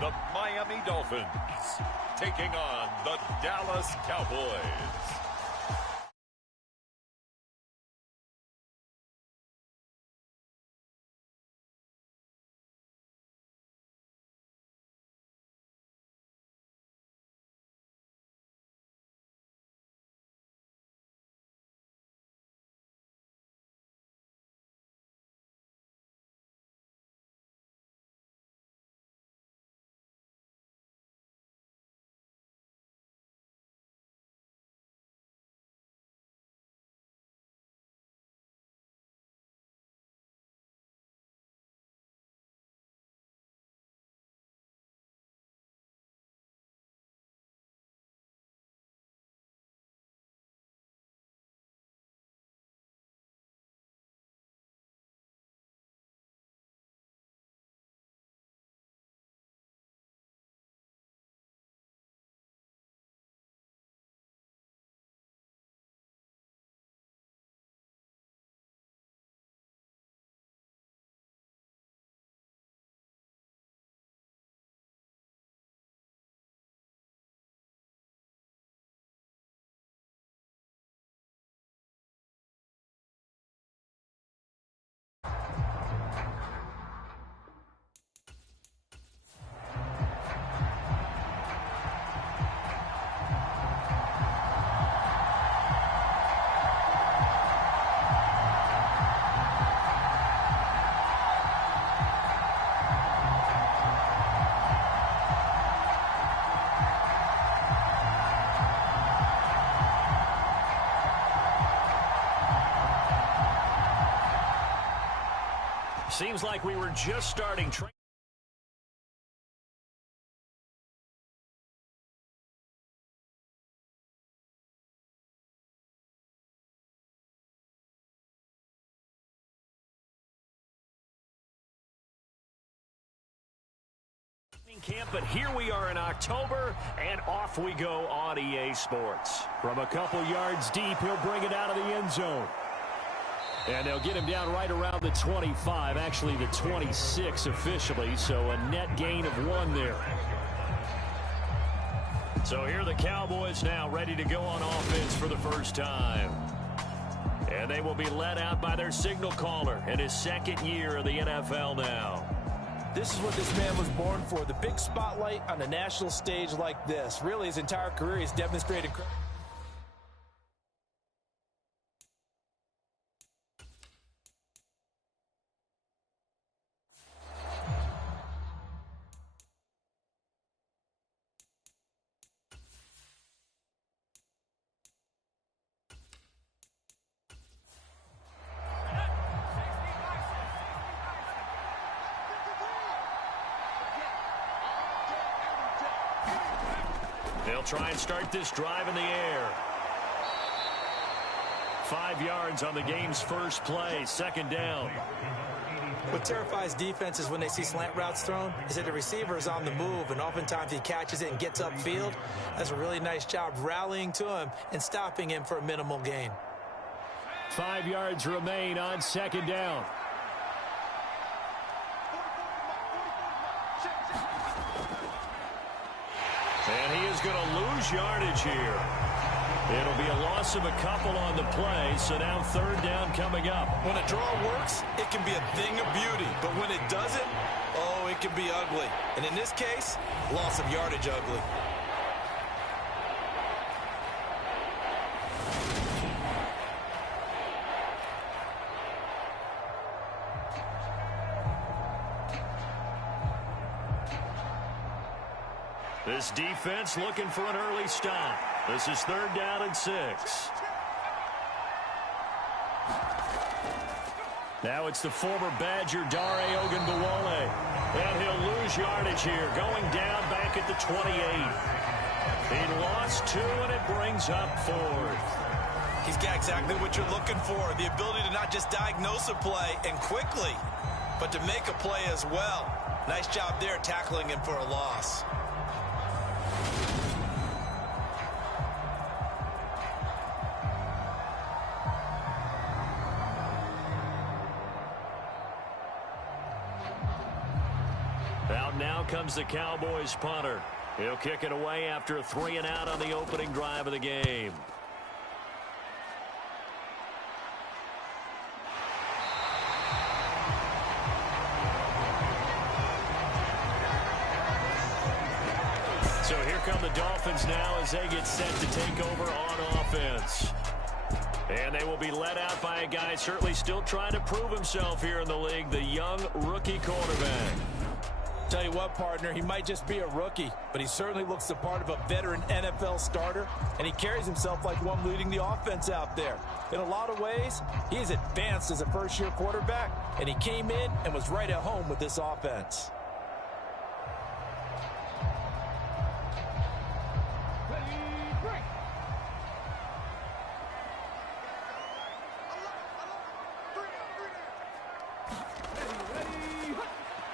the Miami Dolphins taking on the Dallas Cowboys. Seems like we were just starting training camp, but here we are in October, and off we go on EA Sports. From a couple yards deep, he'll bring it out of the end zone. And they'll get him down right around the 25, actually the 26 officially, so a net gain of 1 there. So here are the Cowboys now ready to go on offense for the first time. And they will be led out by their signal caller in his second year of the NFL now. This is what this man was born for, the big spotlight on a national stage like this. Really, his entire career he's demonstrated. They'll try and start this drive in the air. 5 yards on the game's first play, second down. What terrifies defenses when they see slant routes thrown is that the receiver is on the move, and oftentimes he catches it and gets upfield. That's a really nice job rallying to him and stopping him for a minimal gain. 5 yards remain on second down. And he is going to lose yardage here. It'll be a loss of a couple on the play, so now third down coming up. When a draw works, it can be a thing of beauty. But when it doesn't, oh, it can be ugly. And in this case, loss of yardage ugly. This defense looking for an early stop. This is third down and 6. Now it's the former Badger Dare Ogunbowale. And he'll lose yardage here, going down back at the 28. He lost 2, and it brings up 4th. He's got exactly what you're looking for, the ability to not just diagnose a play and quickly, but to make a play as well. Nice job there tackling him for a loss. now comes the Cowboys punter. He'll kick it away after a 3-and-out on the opening drive of the game. So here come the Dolphins now as they get set to take over on offense. And they will be led out by a guy certainly still trying to prove himself here in the league, the young rookie quarterback. Tell you what, partner, he might just be a rookie, but he certainly looks the part of a veteran NFL starter, and he carries himself like one leading the offense out there. In a lot of ways, he is advanced as a first-year quarterback, and he came in and was right at home with this offense.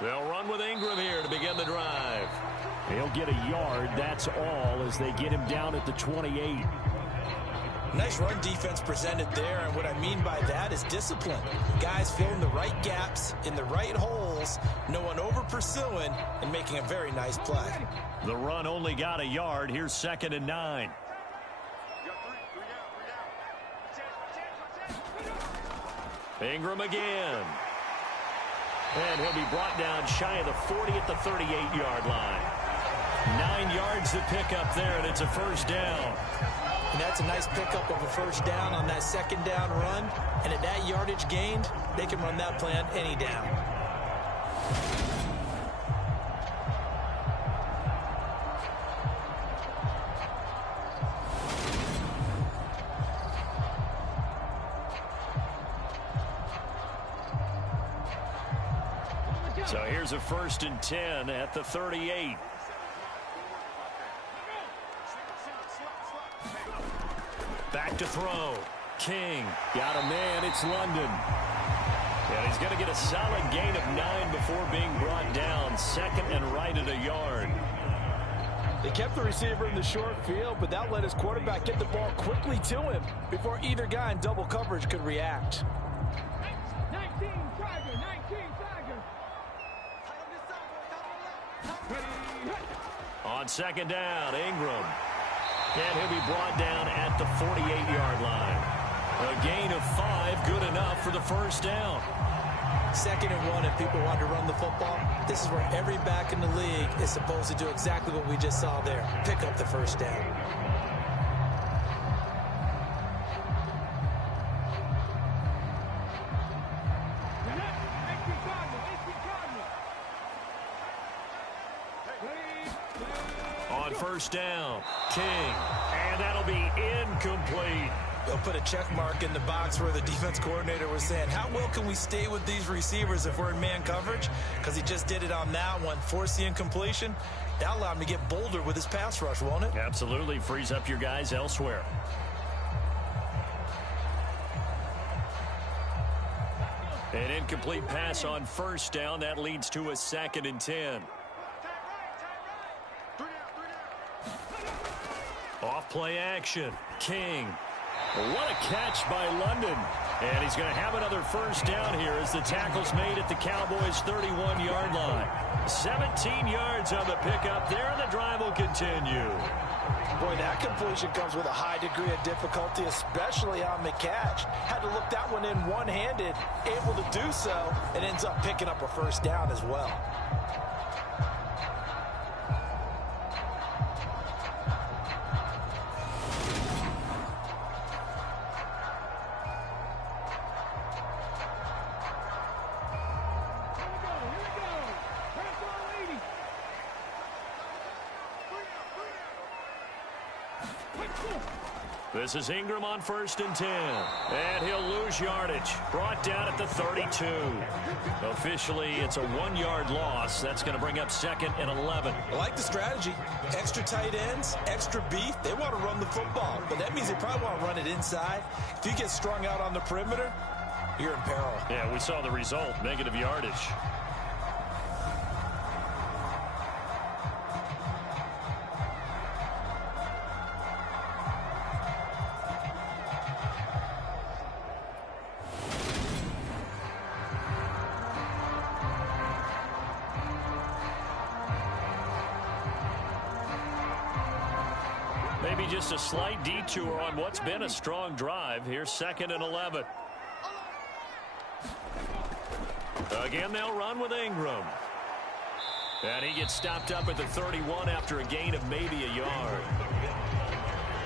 They'll run with Ingram here to begin the drive. They'll get a yard, that's all, as they get him down at the 28. Nice run defense presented there, and what I mean by that is discipline. Guys filling the right gaps in the right holes, no one over-pursuing, and making a very nice play. The run only got a yard. Here's 2nd and 9. Ingram again. And he'll be brought down shy of the 40 at the 38-yard line. 9 yards to pick up there, and it's a first down. And that's a nice pickup of a first down on that second down run. And at that yardage gained, they can run that play on any down. So here's a 1st and 10 at the 38. Back to throw. King. Got a man. It's London. And he's going to get a solid gain of 9 before being brought down. 2nd and right at a yard. They kept the receiver in the short field, but that let his quarterback get the ball quickly to him before either guy in double coverage could react. 19 Tiger, 19 Tiger. On 2nd down, Ingram. And he'll be brought down at the 48-yard line. A gain of 5, good enough for the first down. 2nd and 1, if people want to run the football, this is where every back in the league is supposed to do exactly what we just saw there. Pick up the first down. On 1st down, King. And that'll be incomplete. They'll put a check mark in the box where the defense coordinator was saying, how well can we stay with these receivers if we're in man coverage? Because he just did it on that one, forced the incompletion. That allowed him to get bolder with his pass rush, won't it? Absolutely. Frees up your guys elsewhere. An incomplete pass on 1st down. That leads to a 2nd and 10. Off play action. King. What a catch by London. And he's going to have another first down here as the tackle's made at the Cowboys' 31-yard line. 17 yards on the pickup there, and the drive will continue. Boy, that completion comes with a high degree of difficulty, especially on the catch. Had to look that one in one-handed, able to do so, and ends up picking up a first down as well. This is Ingram on 1st and 10. And he'll lose yardage. Brought down at the 32. Officially, it's a 1-yard loss. That's going to bring up 2nd and 11. I like the strategy. Extra tight ends, extra beef. They want to run the football, but that means they probably want to run it inside. If you get strung out on the perimeter, you're in peril. Yeah, we saw the result. Negative yardage. Maybe just a slight detour on what's been a strong drive. Here's 2nd and 11. Again, they'll run with Ingram. And he gets stopped up at the 31 after a gain of maybe a yard.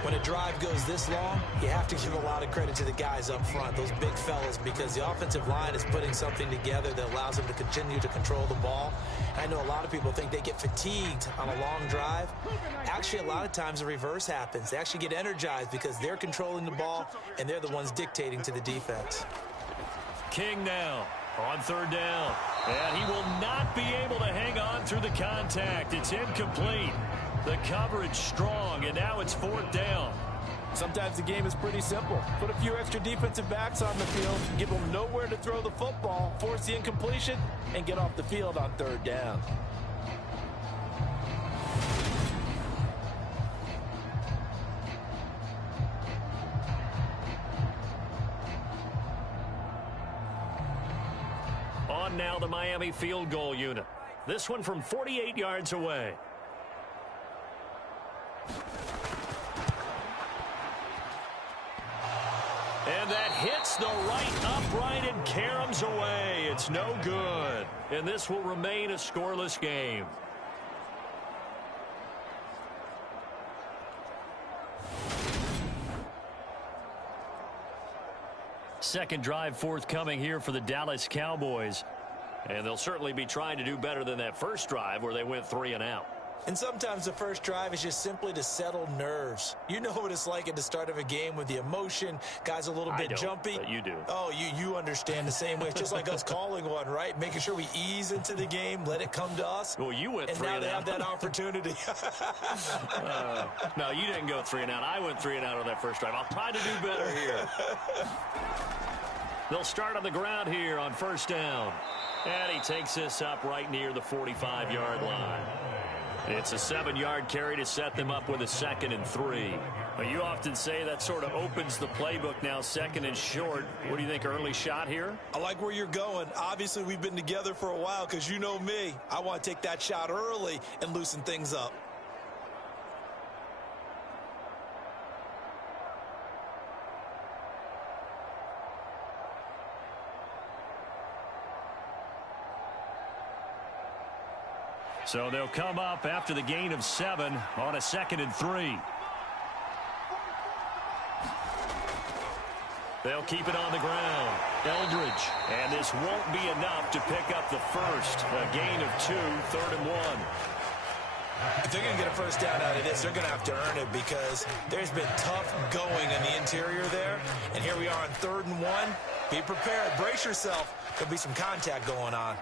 When a drive goes this long, you have to give a lot of credit to the guys up front, those big fellas, because the offensive line is putting something together that allows them to continue to control the ball. And I know a lot of people think they get fatigued on a long drive. Actually, a lot of times the reverse happens. They actually get energized because they're controlling the ball, and they're the ones dictating to the defense. King now on 3rd down. And he will not be able to hang on through the contact. It's incomplete. The coverage strong, and now it's 4th down. Sometimes the game is pretty simple. Put a few extra defensive backs on the field, give them nowhere to throw the football, force the incompletion, and get off the field on 3rd down. On now the Miami field goal unit. This one from 48 yards away. And that hits the right upright and caroms away. It's no good. And this will remain a scoreless game. Second drive forthcoming here for the Dallas Cowboys. And they'll certainly be trying to do better than that first drive where they went 3 and out. And sometimes the first drive is just simply to settle nerves. You know what it's like at the start of a game with the emotion. Guys a little bit jumpy. But you do. Oh, you understand the same way. It's just like us calling one, right? Making sure we ease into the game, let it come to us. Well, you went 3 and out. And now they have that opportunity. No, you didn't go 3 and out. I went 3 and out on that first drive. I'll try to do better here. They'll start on the ground here on 1st down. And he takes this up right near the 45-yard line. It's a 7-yard carry to set them up with a 2nd and 3. Well, you often say that sort of opens the playbook now, 2nd and short. What do you think, early shot here? I like where you're going. Obviously, we've been together for a while because you know me. I want to take that shot early and loosen things up. So they'll come up after the gain of 7 on a 2nd and 3. They'll keep it on the ground. Eldridge. And this won't be enough to pick up the first. A gain of 2, 3rd and 1. If they're going to get a first down out of this, they're going to have to earn it because there's been tough going in the interior there. And here we are on 3rd and 1. Be prepared. Brace yourself. There'll be some contact going on.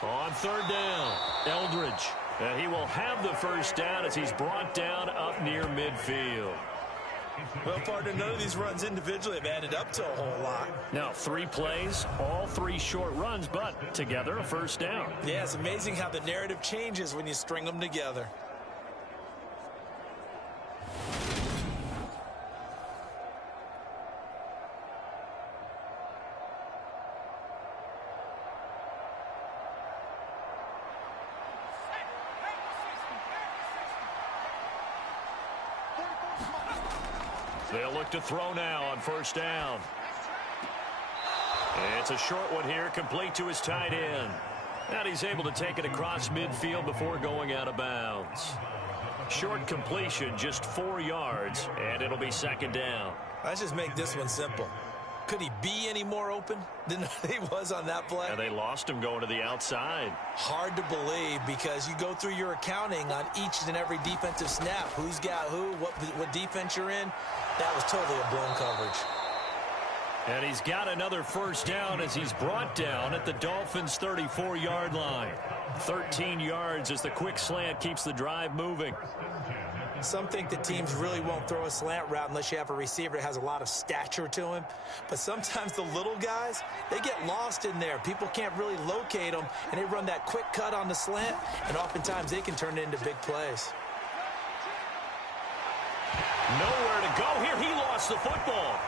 On 3rd down, Eldridge. And he will have the first down as he's brought down up near midfield. Well, partner, none of these runs individually have added up to a whole lot. Now, 3 plays, all 3 short runs, but together a first down. Yeah, it's amazing how the narrative changes when you string them together. They'll look to throw now on 1st down. It's a short one here, complete to his tight end. And he's able to take it across midfield before going out of bounds. Short completion, just 4 yards, and it'll be 2nd down. Let's just make this one simple. Could he be any more open than he was on that play? And they lost him going to the outside. Hard to believe because you go through your accounting on each and every defensive snap. Who's got who, what defense you're in. That was totally a blown coverage. And he's got another first down as he's brought down at the Dolphins' 34-yard line. 13 yards as the quick slant keeps the drive moving. Some think that teams really won't throw a slant route unless you have a receiver that has a lot of stature to him. But sometimes the little guys, they get lost in there. People can't really locate them, and they run that quick cut on the slant, and oftentimes they can turn it into big plays. Nowhere to go here. He lost the football.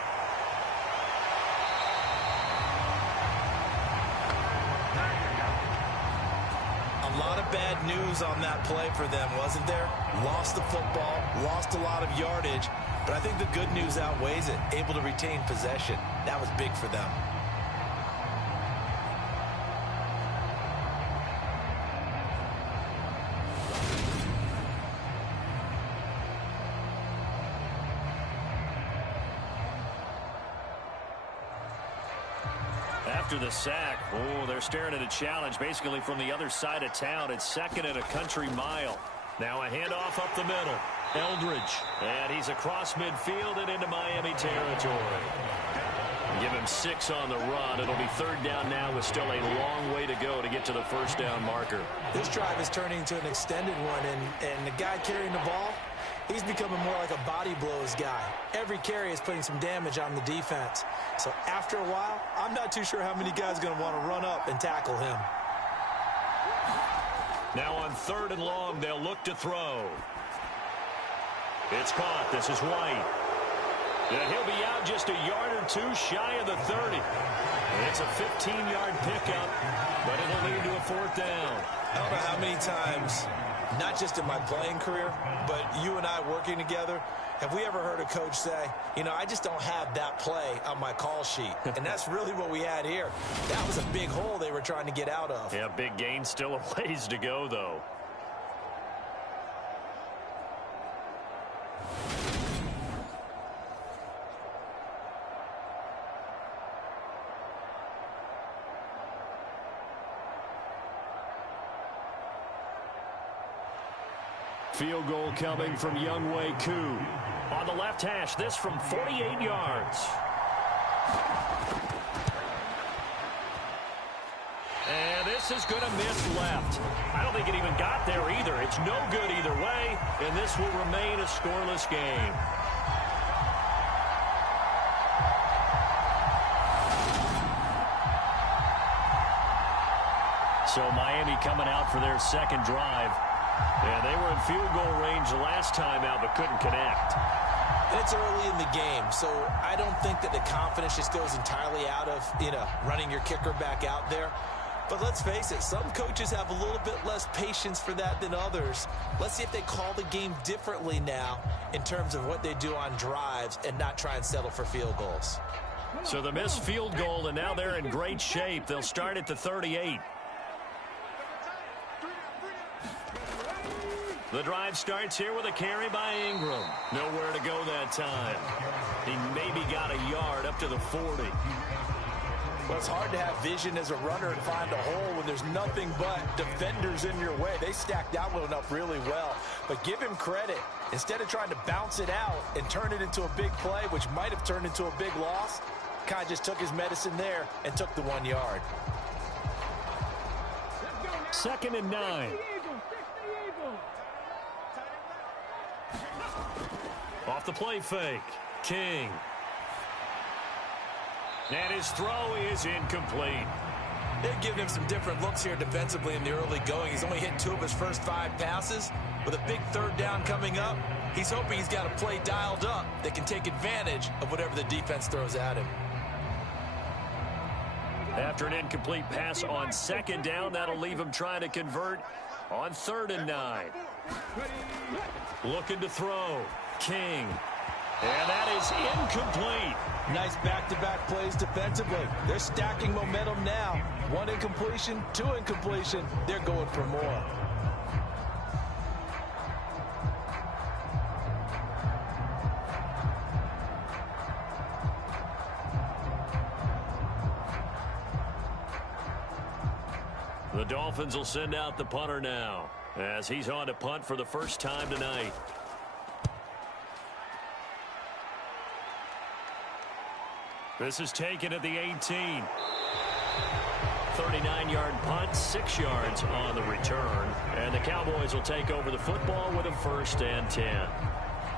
bad news on that play for them, wasn't there? Lost the football, lost a lot of yardage, but I think the good news outweighs it. Able to retain possession. That was big for them. After the sack, they're staring at a challenge basically from the other side of town. It's 2nd and a country mile. Now a handoff up the middle. Eldridge. And he's across midfield and into Miami territory. Give him 6 on the run. It'll be 3rd down now with still a long way to go to get to the first down marker. This drive is turning into an extended one, and the guy carrying the ball, he's becoming more like a body blows guy. Every carry is putting some damage on the defense. So after a while, I'm not too sure how many guys are going to want to run up and tackle him. Now on 3rd and long, they'll look to throw. It's caught. This is White. And he'll be out just a yard or 2 shy of the 30. It's a 15-yard pickup, but it'll lead to a 4th down. I don't know how many times, not just in my playing career, but you and I working together, have we ever heard a coach say, you know, I just don't have that play on my call sheet. And that's really what we had here. That was a big hole they were trying to get out of. Yeah, big gain, still a ways to go, though. Field goal coming from Younghoe Koo. On the left hash, this from 48 yards. And this is going to miss left. I don't think it even got there either. It's no good either way, and this will remain a scoreless game. So Miami coming out for their 2nd drive. And they were in field goal range the last time out, but couldn't connect. And it's early in the game, so I don't think that the confidence just goes entirely out of, running your kicker back out there. But let's face it, some coaches have a little bit less patience for that than others. Let's see if they call the game differently now in terms of what they do on drives and not try and settle for field goals. So the missed field goal, and now they're in great shape. They'll start at the 38. The drive starts here with a carry by Ingram. Nowhere to go that time. He maybe got a yard up to the 40. Well, it's hard to have vision as a runner and find a hole when there's nothing but defenders in your way. They stacked that one up really well. But give him credit. Instead of trying to bounce it out and turn it into a big play, which might have turned into a big loss, kind of just took his medicine there and took the 1 yard. 2nd and 9. Off the play fake. King. And his throw is incomplete. They've given him some different looks here defensively in the early going. He's only hit 2 of his first 5 passes. With a big 3rd down coming up, he's hoping he's got a play dialed up that can take advantage of whatever the defense throws at him. After an incomplete pass on 2nd down, that'll leave him trying to convert on 3rd and 9. Looking to throw. King. And that is incomplete. Nice back-to-back plays defensively. They're stacking momentum now. 1 incompletion, 2 incompletion. They're going for more. The Dolphins will send out the punter now as he's on to punt for the first time tonight. This is taken at the 18. 39-yard punt, 6 yards on the return. And the Cowboys will take over the football with a 1st and 10.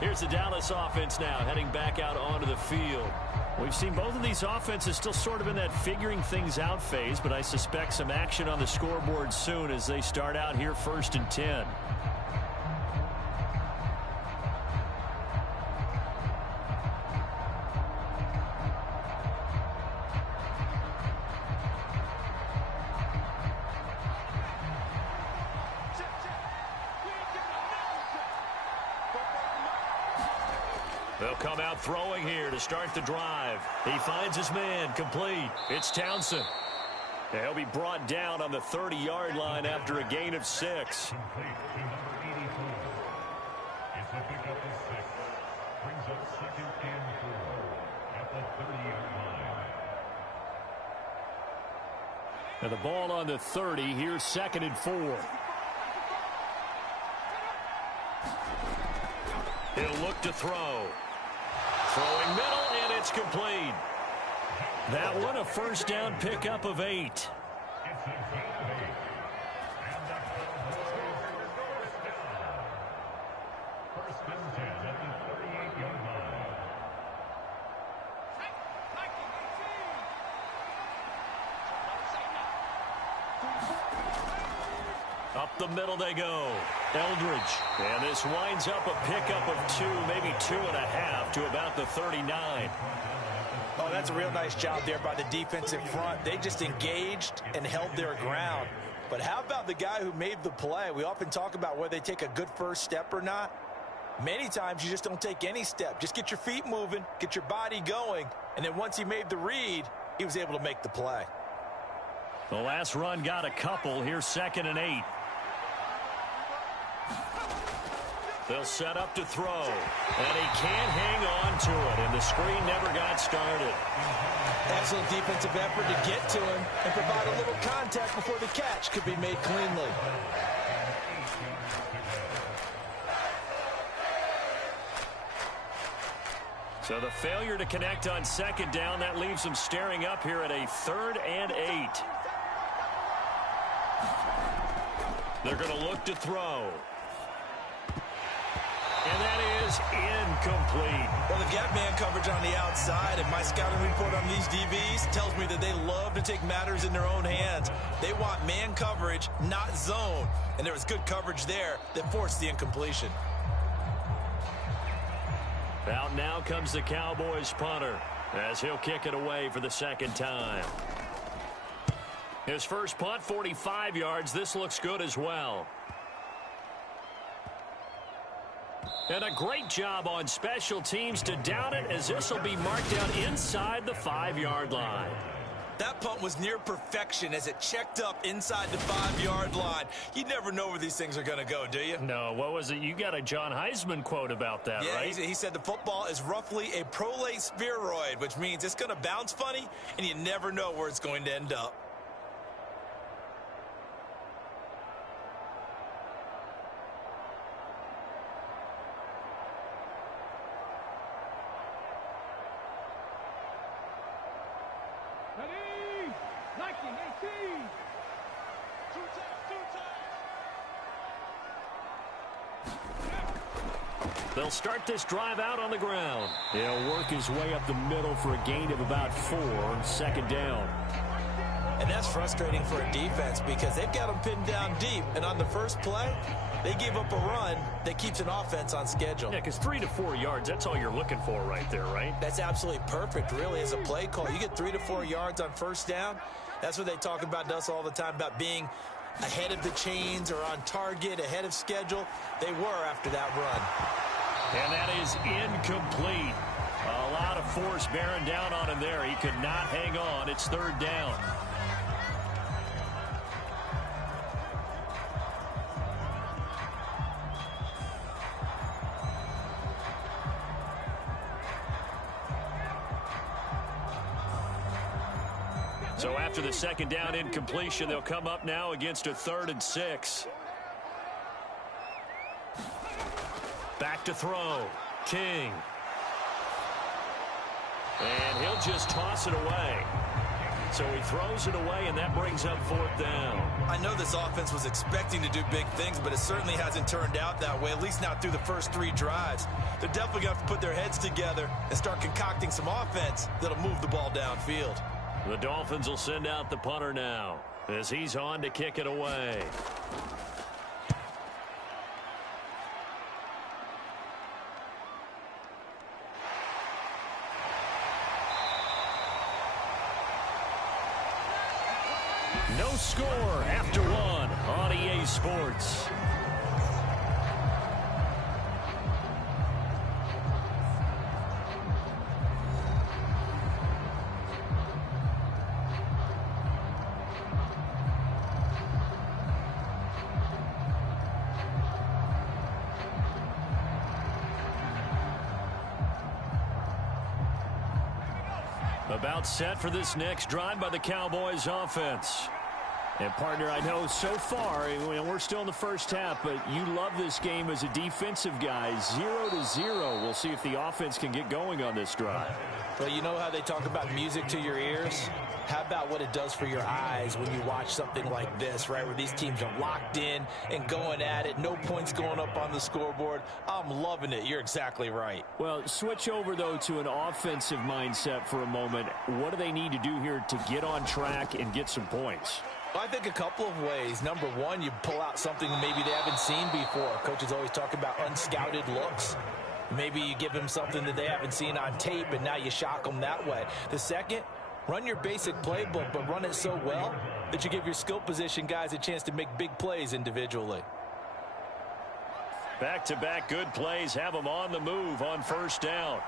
Here's the Dallas offense now heading back out onto the field. We've seen both of these offenses still sort of in that figuring things out phase, but I suspect some action on the scoreboard soon as they start out here 1st and 10. They'll come out throwing here to start the drive. He finds his man, complete. It's Townsend. He'll be brought down on the 30-yard line after a gain of 6. And the ball on the 30. Here's 2nd and 4. He'll look to throw. Throwing middle, and it's complete. That one a first down pickup of 8. Up the middle they go. Eldridge. And this winds up a pickup of 2, maybe 2.5 to about the 39. Oh, that's a real nice job there by the defensive front. They just engaged and held their ground. But how about the guy who made the play? We often talk about whether they take a good first step or not. Many times you just don't take any step. Just get your feet moving, get your body going, and then once he made the read, he was able to make the play. The last run got a couple. Here's 2nd and 8. They'll set up to throw, and he can't hang on to it, and the screen never got started. Excellent defensive effort to get to him and provide a little contact before the catch could be made cleanly. So the failure to connect on 2nd down, that leaves them staring up here at a 3rd and 8. They're going to look to throw. And that is incomplete. Well, they've got man coverage on the outside, and my scouting report on these DBs tells me that they love to take matters in their own hands. They want man coverage, not zone. And there was good coverage there that forced the incompletion. Out now comes the Cowboys punter as he'll kick it away for the 2nd time. His first punt, 45 yards. This looks good as well. And a great job on special teams to down it, as this will be marked out inside the 5-yard line. That punt was near perfection as it checked up inside the 5-yard line. You never know where these things are going to go, do you? No, what was it? You got a John Heisman quote about that, yeah, right? He said the football is roughly a prolate spheroid, which means it's going to bounce funny, and you never know where it's going to end up. Ready? 1918. They'll start this drive out on the ground. He'll work his way up the middle for a gain of about 4, 2nd down. And that's frustrating for a defense because they've got them pinned down deep. And on the first play, they give up a run that keeps an offense on schedule. Yeah, because 3 to 4 yards, that's all you're looking for right there, right? That's absolutely perfect, really, as a play call. You get 3 to 4 yards on first down. That's what they talk about to us all the time, about being ahead of the chains or on target, ahead of schedule. They were after that run. And that is incomplete. A lot of force bearing down on him there. He could not hang on. It's 3rd down. So after the 2nd down incompletion, they'll come up now against a 3rd and 6. Back to throw. King. And he'll just toss it away. So he throws it away, and that brings up 4th down. I know this offense was expecting to do big things, but it certainly hasn't turned out that way, at least not through the first 3 drives. They're definitely going to have to put their heads together and start concocting some offense that'll move the ball downfield. The Dolphins will send out the punter now as he's on to kick it away. No score after 1 on EA Sports. About set for this next drive by the Cowboys offense. And, partner, I know so far, we're still in the first half, but you love this game as a defensive guy. 0-0. We'll see if the offense can get going on this drive. Well, you know how they talk about music to your ears? How about what it does for your eyes when you watch something like this, right, where these teams are locked in and going at it, no points going up on the scoreboard? I'm loving it. You're exactly right. Well, switch over, though, to an offensive mindset for a moment. What do they need to do here to get on track and get some points? I think a couple of ways. Number one, you pull out something maybe they haven't seen before. Coaches always talk about unscouted looks. Maybe you give them something that they haven't seen on tape, and now you shock them that way. The second, run your basic playbook, but run it so well that you give your skill position guys a chance to make big plays individually. Back-to-back good plays have them on the move on first down.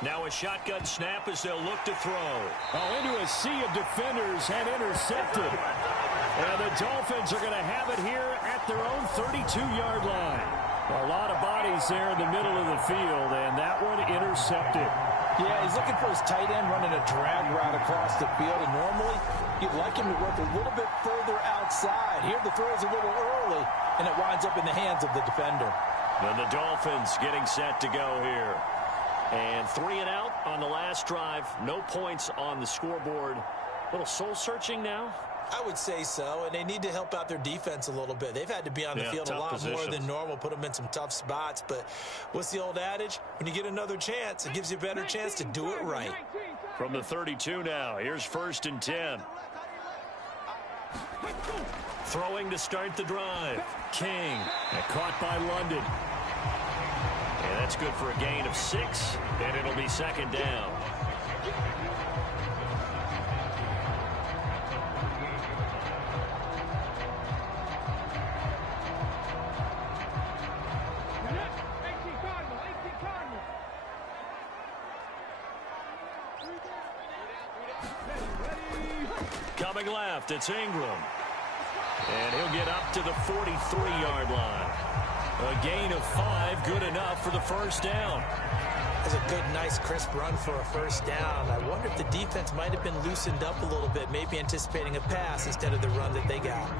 Now a shotgun snap as they'll look to throw. Into a sea of defenders and intercepted. And the Dolphins are going to have it here at their own 32-yard line. A lot of bodies there in the middle of the field, and that one intercepted. Yeah, he's looking for his tight end running a drag route across the field, and normally you'd like him to work a little bit further outside. Here the throw is a little early, and it winds up in the hands of the defender. And the Dolphins getting set to go here. And 3 and out on the last drive. No points on the scoreboard. A little soul-searching now? I would say so, and they need to help out their defense a little bit. They've had to be on the field a lot more than normal, put them in some tough spots. But what's the old adage? When you get another chance, it gives you a better chance to do it right. From the 32 now, here's 1st and 10. Throwing to start the drive. King. Caught by London. And that's good for a gain of 6, and it'll be 2nd down. Coming left, it's Ingram. And he'll get up to the 43-yard line. A gain of 5, good enough for the first down. That's a good, nice, crisp run for a first down. I wonder if the defense might have been loosened up a little bit, maybe anticipating a pass instead of the run that they got.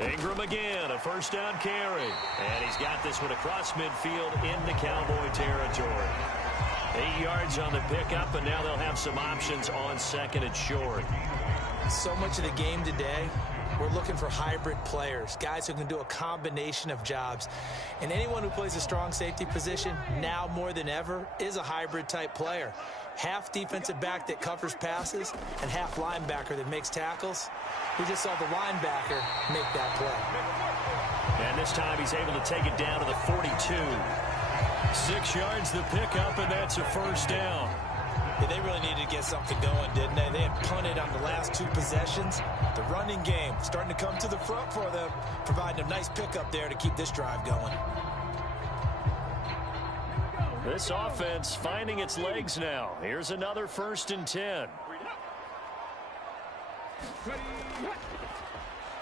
Ingram again, a first down carry. And he's got this one across midfield into Cowboy territory. 8 yards on the pickup, and now they'll have some options on 2nd and short. So much of the game today, we're looking for hybrid players, guys who can do a combination of jobs. And anyone who plays a strong safety position, now more than ever, is a hybrid type player. Half defensive back that covers passes and half linebacker that makes tackles. We just saw the linebacker make that play. And this time he's able to take it down to the 42. 6 yards the pickup, and that's a first down. Yeah, they really needed to get something going, didn't they? They had punted on the last 2 possessions. The running game starting to come to the front for them, providing a nice pickup there to keep this drive going. This offense finding its legs now. Here's another 1st and 10.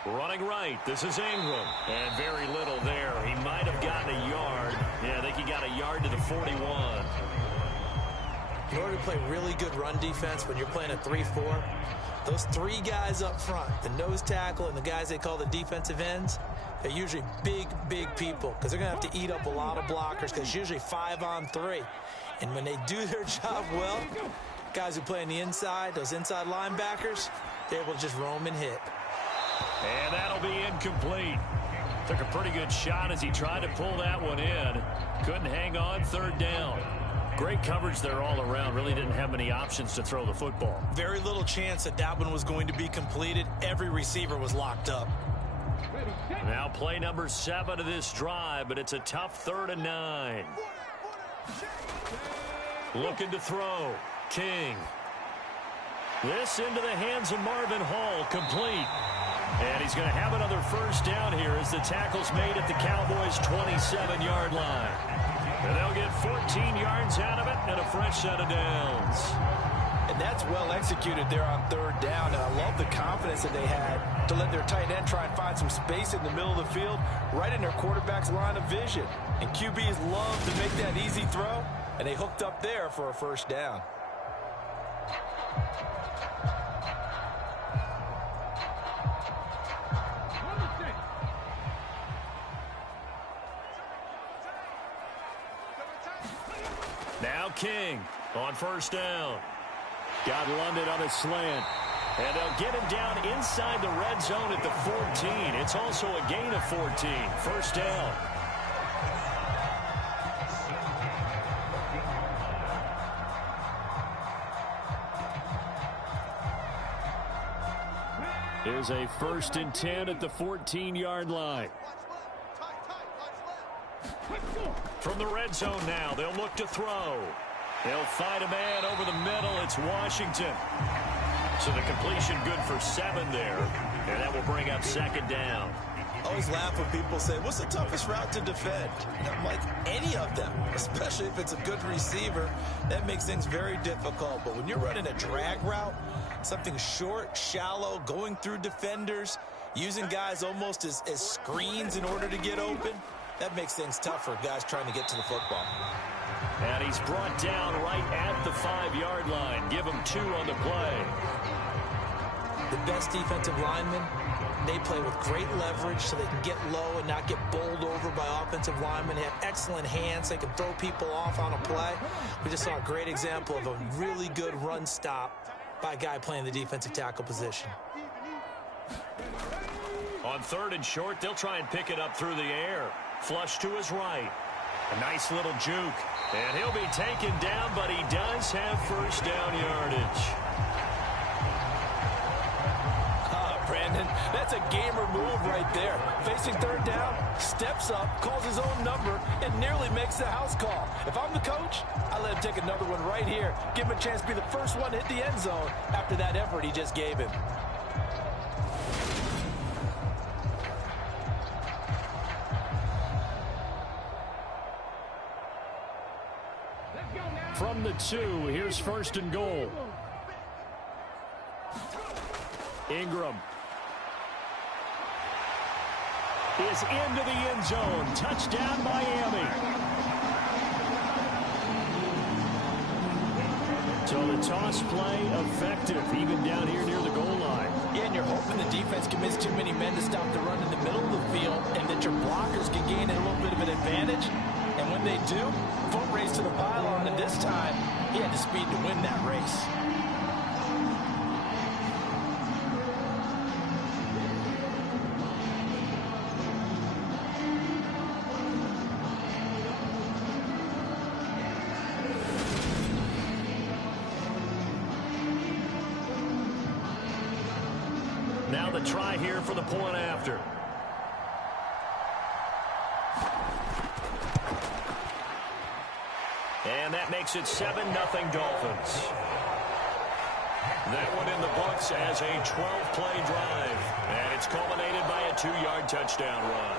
Running right, this is Ingram. And very little there. He might have gotten a yard. Yeah, I think he got a yard to the 41. In order to play really good run defense when you're playing a 3-4, those 3 guys up front, the nose tackle and the guys they call the defensive ends, they're usually big, big people because they're going to have to eat up a lot of blockers because it's usually 5 on 3. And when they do their job well, guys who play on the inside, those inside linebackers, they're able to just roam and hit. And that'll be incomplete. Took a pretty good shot as he tried to pull that one in. Couldn't hang on, 3rd down. Great coverage there all around. Really didn't have many options to throw the football. Very little chance that that one was going to be completed. Every receiver was locked up. Now play number 7 of this drive, but it's a tough 3rd and 9. Looking to throw. King. This into the hands of Marvin Hall, complete. And he's going to have another first down here as the tackle's made at the Cowboys' 27-yard line. And they'll get 14 yards out of it and a fresh set of downs. And that's well executed there on third down. And I love the confidence that they had to let their tight end try and find some space in the middle of the field, right in their quarterback's line of vision. And QBs love to make that easy throw, and they hooked up there for a first down. Now King on first down. Got London on a slant. And they'll get him down inside the red zone at the 14. It's also a gain of 14. First down. Here's a 1st and 10 at the 14-yard line. From the red zone now, they'll look to throw. They'll find a man over the middle. It's Washington. So the completion good for 7 there. And that will bring up 2nd down. I always laugh when people say, what's the toughest route to defend? And I'm like, any of them, especially if it's a good receiver. That makes things very difficult. But when you're running a drag route, something short, shallow, going through defenders, using guys almost as screens in order to get open, that makes things tough for guys trying to get to the football. And he's brought down right at the 5-yard line. Give him 2 on the play. The best defensive linemen, they play with great leverage so they can get low and not get bowled over by offensive linemen. They have excellent hands. They can throw people off on a play. We just saw a great example of a really good run stop by a guy playing the defensive tackle position. On 3rd and short, they'll try and pick it up through the air. Flush to his right. A nice little juke. And he'll be taken down, but he does have first down yardage. Brandon, that's a gamer move right there. Facing 3rd down, steps up, calls his own number, and nearly makes the house call. If I'm the coach, I let him take another one right here. Give him a chance to be the first one to hit the end zone after that effort he just gave him. From the 2, here's 1st and goal. Ingram is into the end zone. Touchdown, Miami. So the toss play effective, even down here near the goal line. Yeah, and you're hoping the defense can miss too many men to stop the run in the middle of the field and that your blockers can gain a little bit of an advantage. And when they do, foot race to the pylon, and this time, he had the speed to win that race. Now the try here for the point after. And that makes it 7-0 Dolphins. That one in the books as a 12-play drive. And it's culminated by a 2-yard touchdown run.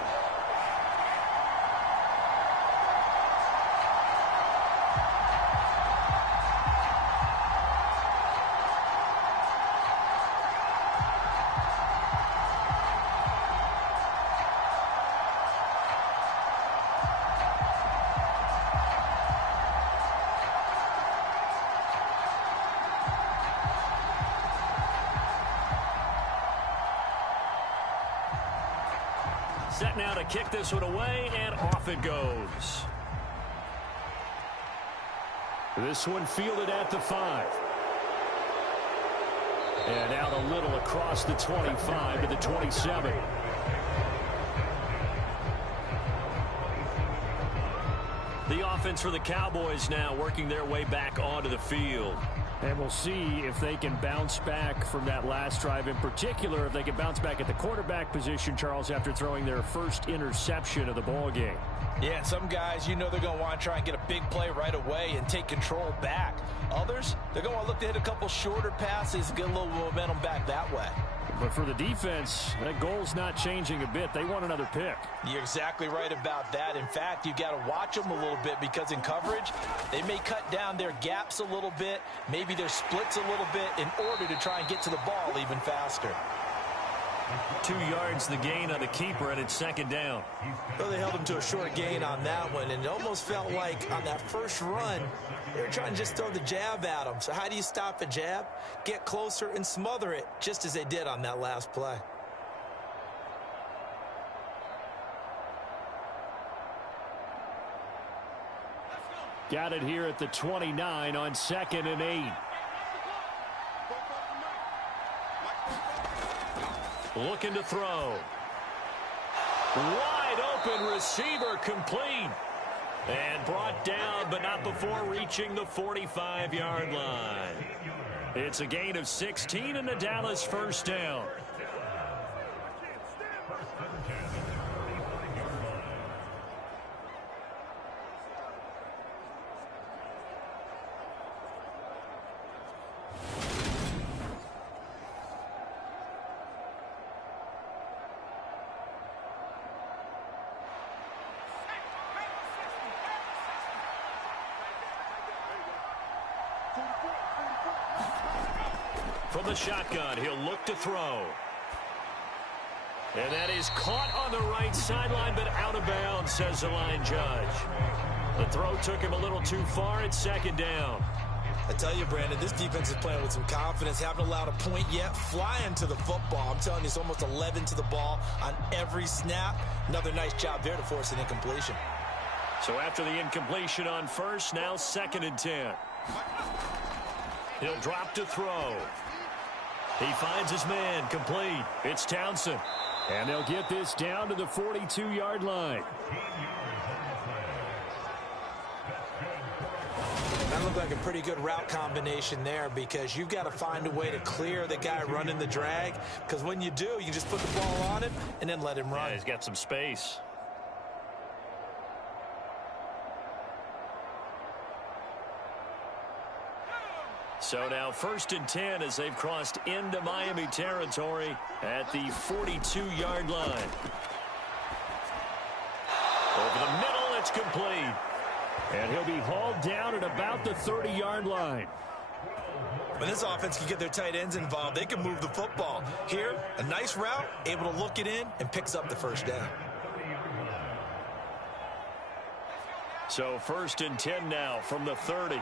Set now to kick this one away, and off it goes. This one fielded at the 5. And out a little across the 25 to the 27. The offense for the Cowboys now working their way back onto the field. And we'll see if they can bounce back from that last drive, in particular if they can bounce back at the quarterback position, Charles, after throwing their first interception of the ball game. Yeah, some guys, you know they're going to want to try and get a big play right away and take control back. Others, they're going to look to hit a couple shorter passes and get a little momentum back that way. But for the defense, that goal's not changing a bit. They want another pick. You're exactly right about that. In fact, you've got to watch them a little bit because in coverage, they may cut down their gaps a little bit, maybe their splits a little bit in order to try and get to the ball even faster. 2 yards the gain on the keeper, and it's second down. Well, they held him to a short gain on that one, and it almost felt like on that first run, they were trying to just throw the jab at him. So how do you stop a jab? Get closer and smother it, just as they did on that last play. Got it here at the 29 on 2nd and 8. Looking to throw. Wide open receiver complete. And brought down, but not before reaching the 45-yard line. It's a gain of 16 and a Dallas first down. From the shotgun, he'll look to throw. And that is caught on the right sideline, but out of bounds, says the line judge. The throw took him a little too far. It's second down. I tell you, Brandon, this defense is playing with some confidence. Haven't allowed a point yet. Flying to the football. I'm telling you, it's almost 11 to the ball on every snap. Another nice job there to force an incompletion. So after the incompletion on first, now 2nd and 10. He'll drop to throw. He finds his man, complete. It's Townsend. And they'll get this down to the 42-yard line. That looked like a pretty good route combination there because you've got to find a way to clear the guy running the drag, because when you do, you can just put the ball on him and then let him run. Yeah, he's got some space. So now 1st and 10 as they've crossed into Miami territory at the 42-yard line. Over the middle, it's complete. And he'll be hauled down at about the 30-yard line. When this offense can get their tight ends involved, they can move the football. Here, a nice route, able to look it in, and picks up the first down. So 1st and 10 now from the 30.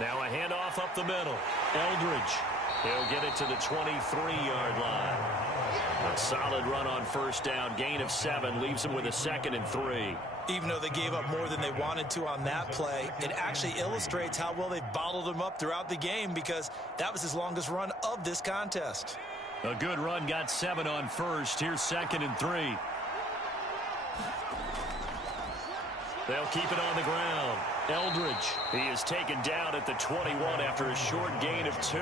Now a handoff up the middle. Eldridge. He'll get it to the 23-yard line. A solid run on first down. Gain of 7 leaves him with a 2nd and 3. Even though they gave up more than they wanted to on that play, it actually illustrates how well they've bottled him up throughout the game, because that was his longest run of this contest. A good run, got 7 on first. Here's 2nd and 3. They'll keep it on the ground. Eldridge, he is taken down at the 21 after a short gain of 2.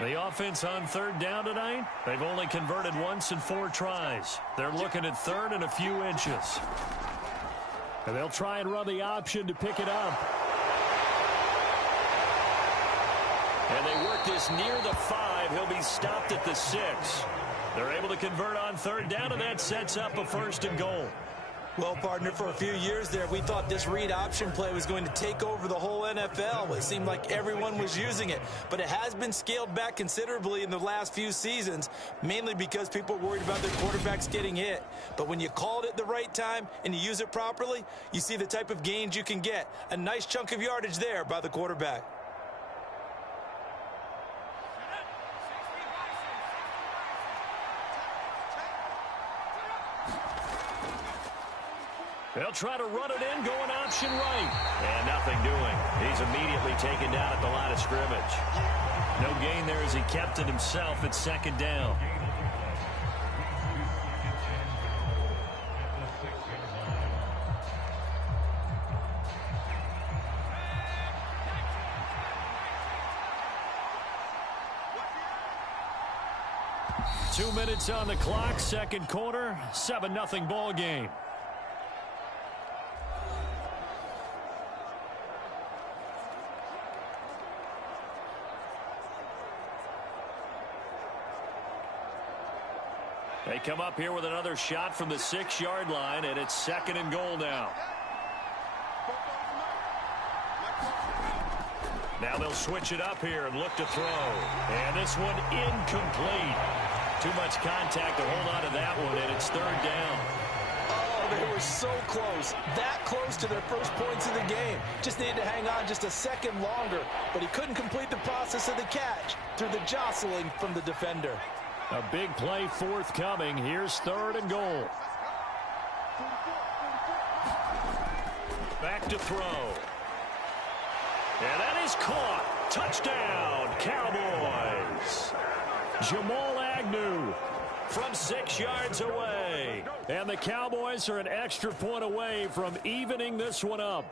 The offense on 3rd down tonight, they've only converted once in 4 tries. They're looking at 3rd and a few inches. And they'll try and run the option to pick it up. And they work this near the 5. He'll be stopped at the 6. They're able to convert on 3rd down, and that sets up a 1st and goal. Well, partner, for a few years there, we thought this read option play was going to take over the whole NFL. It seemed like everyone was using it, but it has been scaled back considerably in the last few seasons, mainly because people are worried about their quarterbacks getting hit. But when you call it at the right time and you use it properly, you see the type of gains you can get. A nice chunk of yardage there by the quarterback. They'll try to run it in, going option right. And nothing doing. He's immediately taken down at the line of scrimmage. No gain there as he kept it himself at second down. Two minutes on the clock, second quarter, 7-0 ball game. They come up here with another shot from the 6-yard line, and it's second and goal now. Now they'll switch it up here and look to throw. And this one incomplete. Too much contact to hold on to that one, and it's third down. Oh, they were so close. That close to their first points of the game. Just needed to hang on just a second longer, but he couldn't complete the process of the catch through the jostling from the defender. A big play forthcoming. Here's third and goal. Back to throw. And that is caught. Touchdown, Cowboys. Jamal Agnew from 6 yards away. And the Cowboys are an extra point away from evening this one up.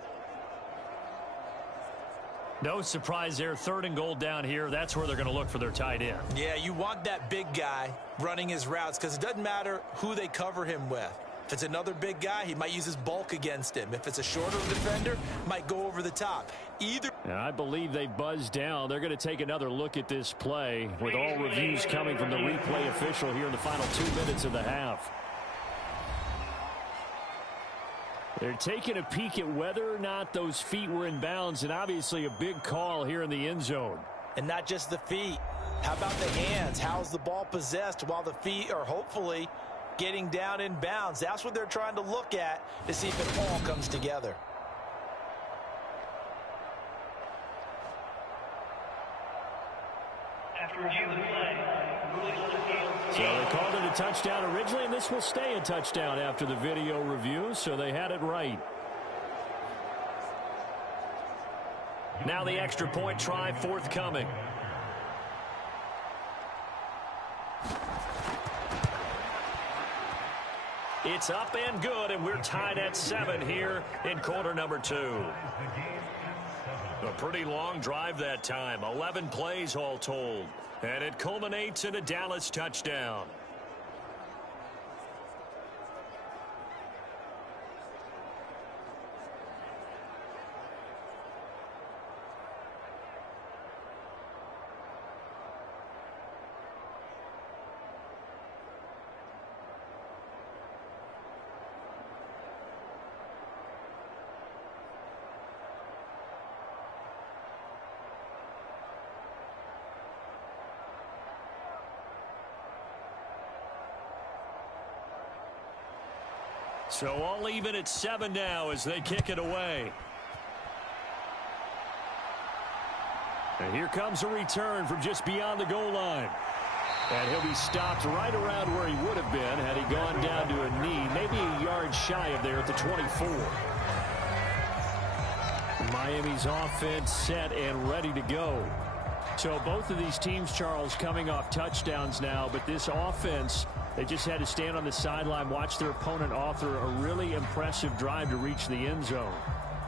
No surprise there. Third and goal down here. That's where they're going to look for their tight end. Yeah, you want that big guy running his routes because it doesn't matter who they cover him with. If it's another big guy, he might use his bulk against him. If it's a shorter defender, might go over the top. Either. And I believe they buzzed down. They're going to take another look at this play with all reviews coming from the replay official here in the final 2 minutes of the half. They're taking a peek at whether or not those feet were in bounds, and obviously a big call here in the end zone. And not just the feet. How about the hands? How's the ball possessed while the feet are hopefully getting down in bounds? That's what they're trying to look at to see if it all comes together. So they called it a touchdown originally, and this will stay a touchdown after the video review, so they had it right. Now the extra point try forthcoming. It's up and good, and we're tied at 7 here in quarter number 2. A pretty long drive that time, 11 plays all told, and it culminates in a Dallas touchdown. So all even at 7 now as they kick it away. And here comes a return from just beyond the goal line. And he'll be stopped right around where he would have been had he gone down to a knee, maybe a yard shy of there at the 24. Miami's offense set and ready to go. So both of these teams, Charles, coming off touchdowns now, but this offense, they just had to stand on the sideline, watch their opponent author a really impressive drive to reach the end zone.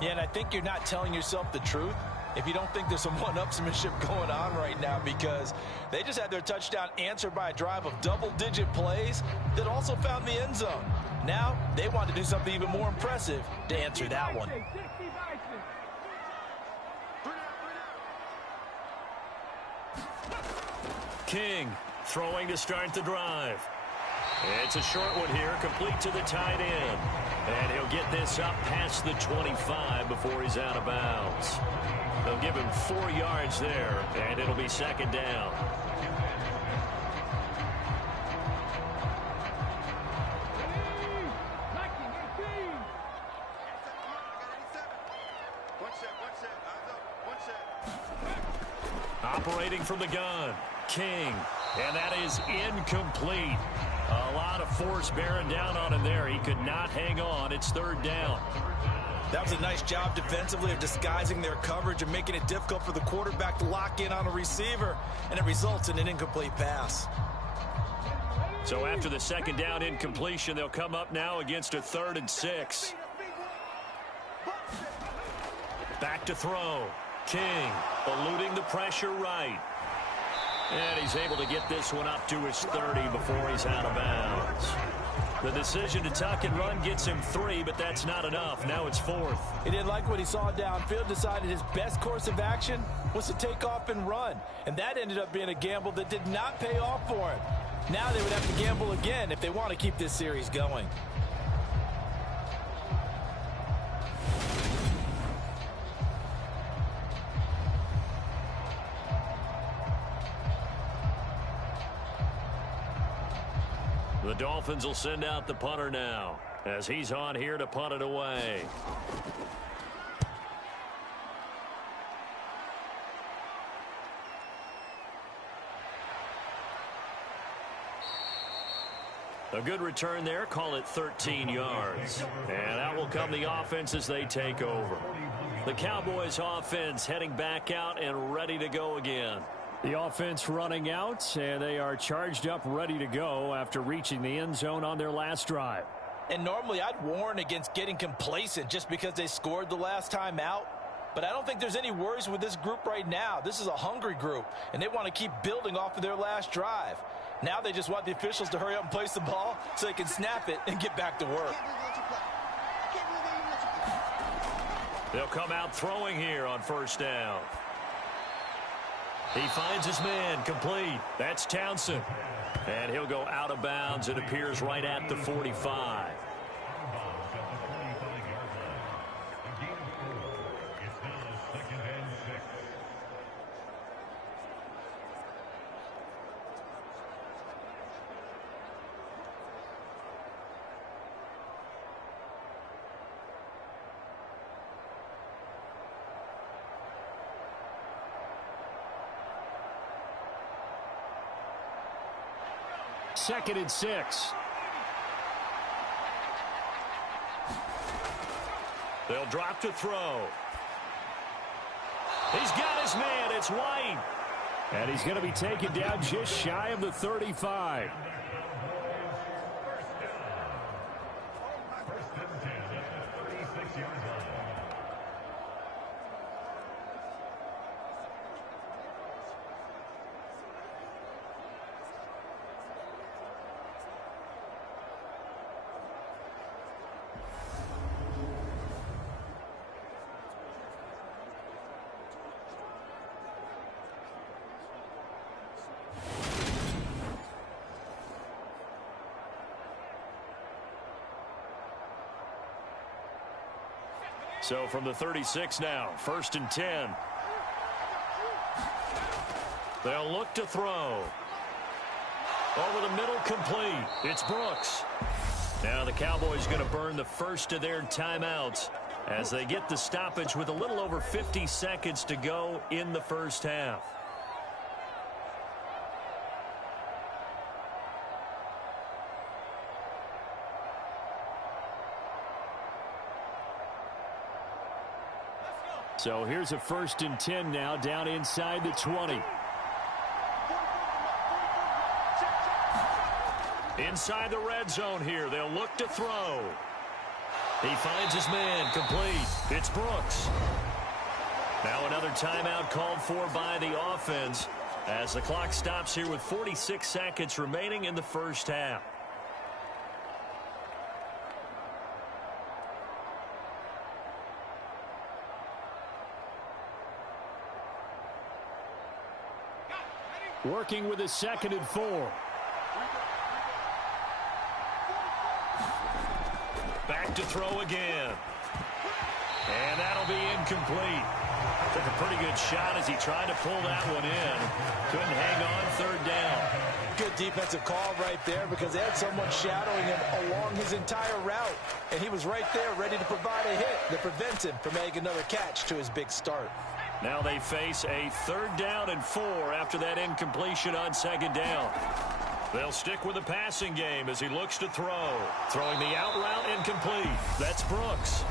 Yeah, and I think you're not telling yourself the truth if you don't think there's some one-upsmanship going on right now, because they just had their touchdown answered by a drive of double-digit plays that also found the end zone. Now they want to do something even more impressive to answer that one. King throwing to start the drive. It's a short one here, complete to the tight end. And he'll get this up past the 25 before he's out of bounds. They'll give him 4 yards there, and it'll be second down. Operating from the gun, King. And that is incomplete. A lot of force bearing down on him there. He could not hang on. It's third down. That was a nice job defensively of disguising their coverage and making it difficult for the quarterback to lock in on a receiver, and it results in an incomplete pass. So after the second down incompletion, they'll come up now against a 3rd and 6. Back to throw. King eluding the pressure right. And he's able to get this one up to his 30 before he's out of bounds. The decision to tuck and run gets him 3, but that's not enough. Now it's 4th. He didn't like what he saw downfield, decided his best course of action was to take off and run. And that ended up being a gamble that did not pay off for him. Now they would have to gamble again if they want to keep this series going. The Dolphins will send out the punter now as he's on here to punt it away. A good return there. Call it 13 yards. And that will come the offense as they take over. The Cowboys offense heading back out and ready to go again. The offense running out, and they are charged up, ready to go after reaching the end zone on their last drive. And normally I'd warn against getting complacent just because they scored the last time out. But I don't think there's any worries with this group right now. This is a hungry group, and they want to keep building off of their last drive. Now they just want the officials to hurry up and place the ball so they can snap it and get back to work. They'll come out throwing here on first down. He finds his man complete. That's Townsend. And he'll go out of bounds. It appears right at the 45. Second and 6. They'll drop to throw. He's got his man. It's White. And he's going to be taken down just shy of the 35. So from the 36 now, 1st and 10. They'll look to throw. Over the middle, complete. It's Brooks. Now the Cowboys going to burn the first of their timeouts as they get the stoppage with a little over 50 seconds to go in the first half. So here's a 1st and 10 now down inside the 20. Inside the red zone here. They'll look to throw. He finds his man complete. It's Brooks. Now another timeout called for by the offense as the clock stops here with 46 seconds remaining in the first half. Working with a 2nd and 4. Back to throw again. And that'll be incomplete. Took a pretty good shot as he tried to pull that one in. Couldn't hang on, 3rd down. Good defensive call right there because they had someone shadowing him along his entire route. And he was right there ready to provide a hit that prevents him from making another catch to his big start. Now they face a 3rd down and 4 after that incompletion on 2nd down. They'll stick with the passing game as he looks to throw. Throwing the out route incomplete. That's Brooks.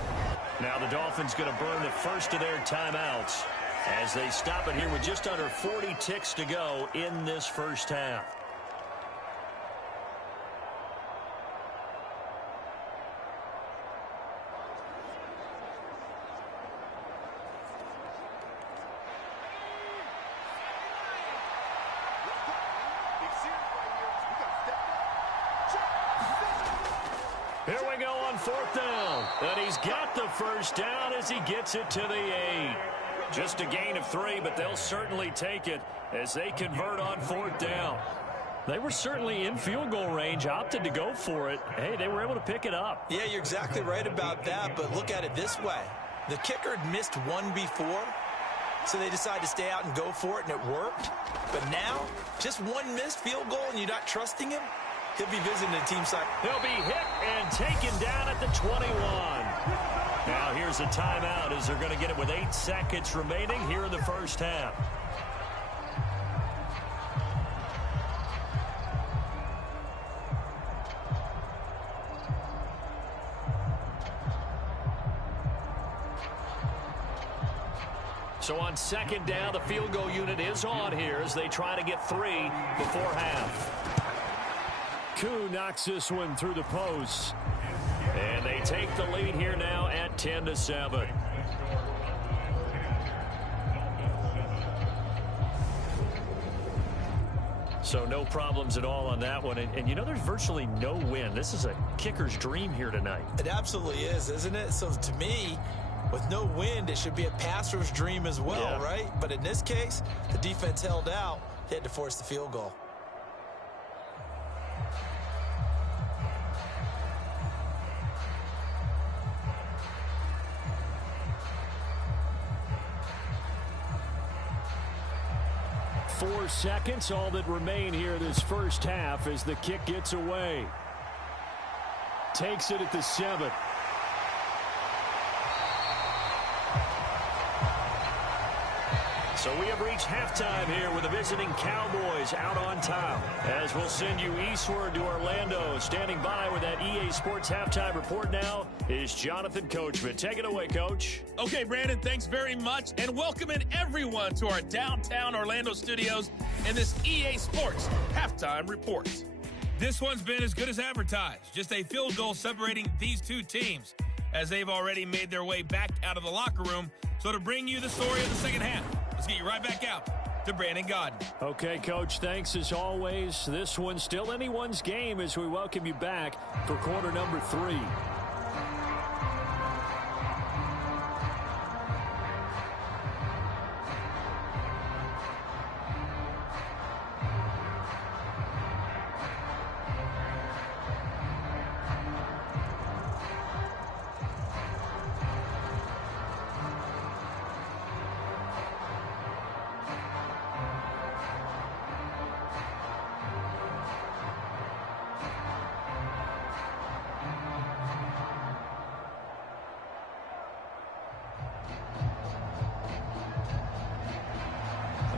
Now the Dolphins going to burn the first of their timeouts as they stop it here with just under 40 ticks to go in this first half. Here we go on fourth down. And he's got the first down as he gets it to the 8. Just a gain of 3, but they'll certainly take it as they convert on fourth down. They were certainly in field goal range, opted to go for it. Hey, they were able to pick it up. Yeah, you're exactly right about that, but look at it this way. The kicker had missed one before, so they decided to stay out and go for it, and it worked. But now, just one missed field goal and you're not trusting him? He'll be visiting the team site. He'll be hit and taken down at the 21. Now here's a timeout as they're going to get it with 8 seconds remaining here in the first half. So on second down, the field goal unit is on here as they try to get 3 before half. Koo knocks this one through the post. And they take the lead here now at 10-7. So no problems at all on that one. And you know, there's virtually no wind. This is a kicker's dream here tonight. It absolutely is, isn't it? So to me, with no wind, it should be a passer's dream as well, right? But in this case, the defense held out. They had to force the field goal. Four seconds, all that remain here this first half as the kick gets away. Takes it at the 7. So we have reached halftime here with the visiting Cowboys out on top. As we'll send you eastward to Orlando. Standing by with that EA Sports halftime report now is Jonathan Coachman. Take it away, Coach. Okay, Brandon, thanks very much. And welcoming everyone to our downtown Orlando studios and this EA Sports halftime report. This one's been as good as advertised. Just a field goal separating these two teams as they've already made their way back out of the locker room. So to bring you the story of the second half, let's get you right back out to Brandon Godden. Okay, Coach, thanks as always. This one's still anyone's game as we welcome you back for quarter number 3.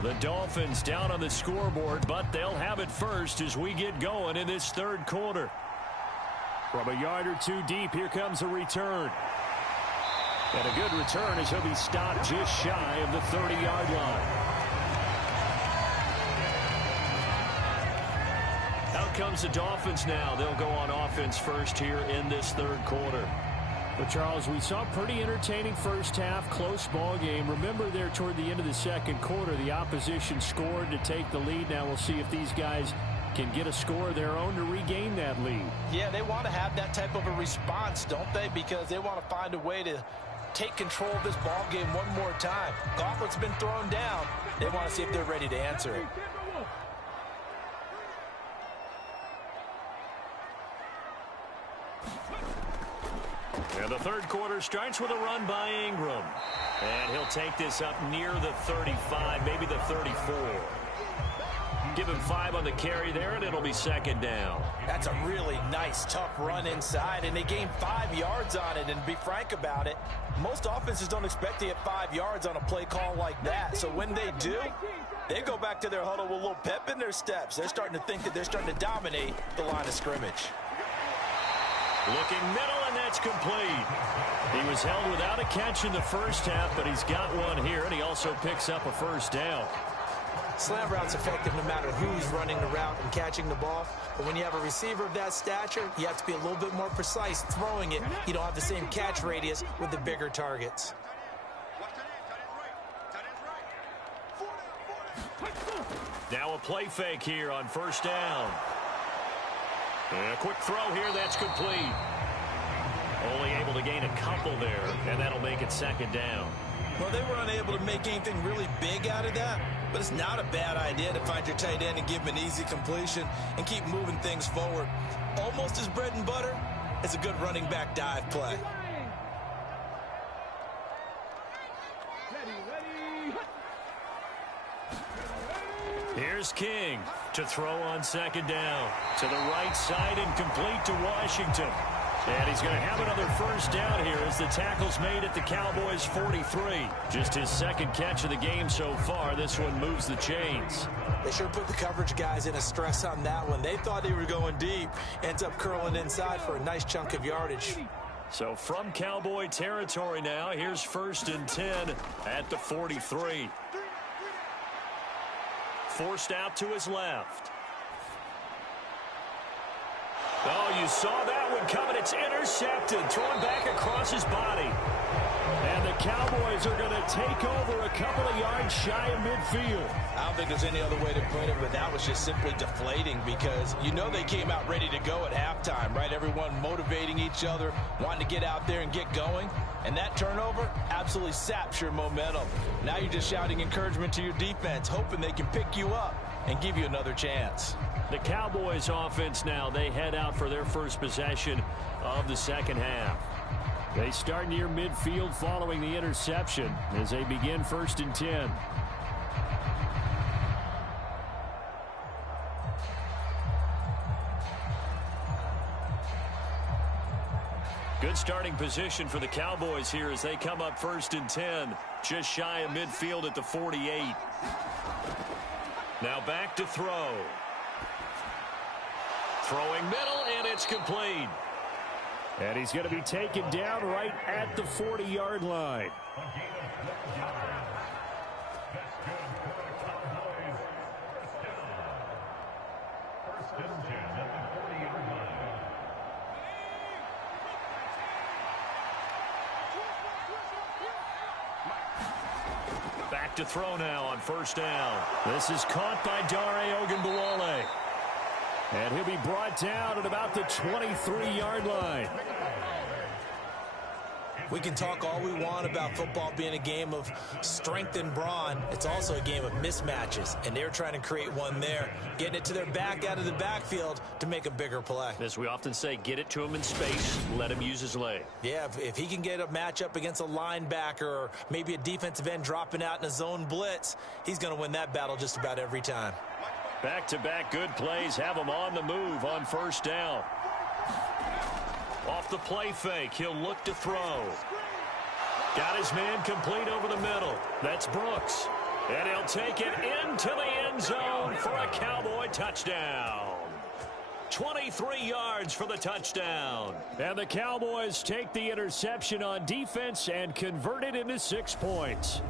The Dolphins down on the scoreboard, but they'll have it first as we get going in this third quarter. From a yard or two deep, here comes a return. And a good return as he'll be stopped just shy of the 30-yard line. Out comes the Dolphins now. They'll go on offense first here in this third quarter. But, Charles, we saw a pretty entertaining first half, close ball game. Remember there toward the end of the second quarter, the opposition scored to take the lead. Now we'll see if these guys can get a score of their own to regain that lead. Yeah, they want to have that type of a response, don't they? Because they want to find a way to take control of this ball game one more time. Gauntlet's been thrown down. They want to see if they're ready to answer it. And the third quarter starts with a run by Ingram. And he'll take this up near the 35, maybe the 34. Give him 5 on the carry there, and it'll be second down. That's a really nice, tough run inside, and they gained 5 yards on it. And to be frank about it, most offenses don't expect to get 5 yards on a play call like that. So when they do, They go back to their huddle with a little pep in their steps. They're starting to think that they're starting to dominate the line of scrimmage. Looking middle, and that's complete. He was held without a catch in the first half, but he's got one here, and he also picks up a first down. Slant route's effective no matter who's running the route and catching the ball. But when you have a receiver of that stature, you have to be a little bit more precise throwing it. You don't have the same catch radius with the bigger targets. Now a play fake here on first down. And a quick throw here, that's complete. Only able to gain a couple there, and that'll make it second down. Well, they were unable to make anything really big out of that, but it's not a bad idea to find your tight end and give him an easy completion and keep moving things forward. Almost as bread and butter as a good running back dive play. Here's King to throw on second down. To the right side and complete to Washington. And he's going to have another first down here as the tackle's made at the Cowboys' 43. Just his second catch of the game so far. This one moves the chains. They sure put the coverage guys in a stress on that one. They thought they were going deep. Ends up curling inside for a nice chunk of yardage. So from Cowboy territory now, here's 1st and 10 at the 43. Forced out to his left. Oh, you saw that one coming. It's intercepted. Thrown back across his body. And the Cowboys are going to take over a couple of yards shy of midfield. I don't think there's any other way to put it, but that was just simply deflating because you know they came out ready to go at halftime, right? Everyone motivating each other, wanting to get out there and get going. And that turnover absolutely saps your momentum. Now you're just shouting encouragement to your defense, hoping they can pick you up and give you another chance. The Cowboys offense now, they head out for their first possession of the second half. They start near midfield following the interception as they begin 1st and 10. Good starting position for the Cowboys here as they come up 1st and 10, just shy of midfield at the 48. Now back to throw. Throwing middle, and it's complete. And he's going to be taken down right at the 40-yard line. Back to throw now on 1st down. This is caught by Dare Ogunbowale. And he'll be brought down at about the 23-yard line. We can talk all we want about football being a game of strength and brawn. It's also a game of mismatches, and they're trying to create one there, getting it to their back out of the backfield to make a bigger play. As we often say, get it to him in space, let him use his leg. Yeah, if he can get a matchup against a linebacker or maybe a defensive end dropping out in a zone blitz, he's going to win that battle just about every time. Back-to-back good plays have him on the move on 1st down. Off the play fake, he'll look to throw. Got his man complete over the middle. That's Brooks. And he'll take it into the end zone for a Cowboy touchdown. 23 yards for the touchdown. And the Cowboys take the interception on defense and convert it into 6 points.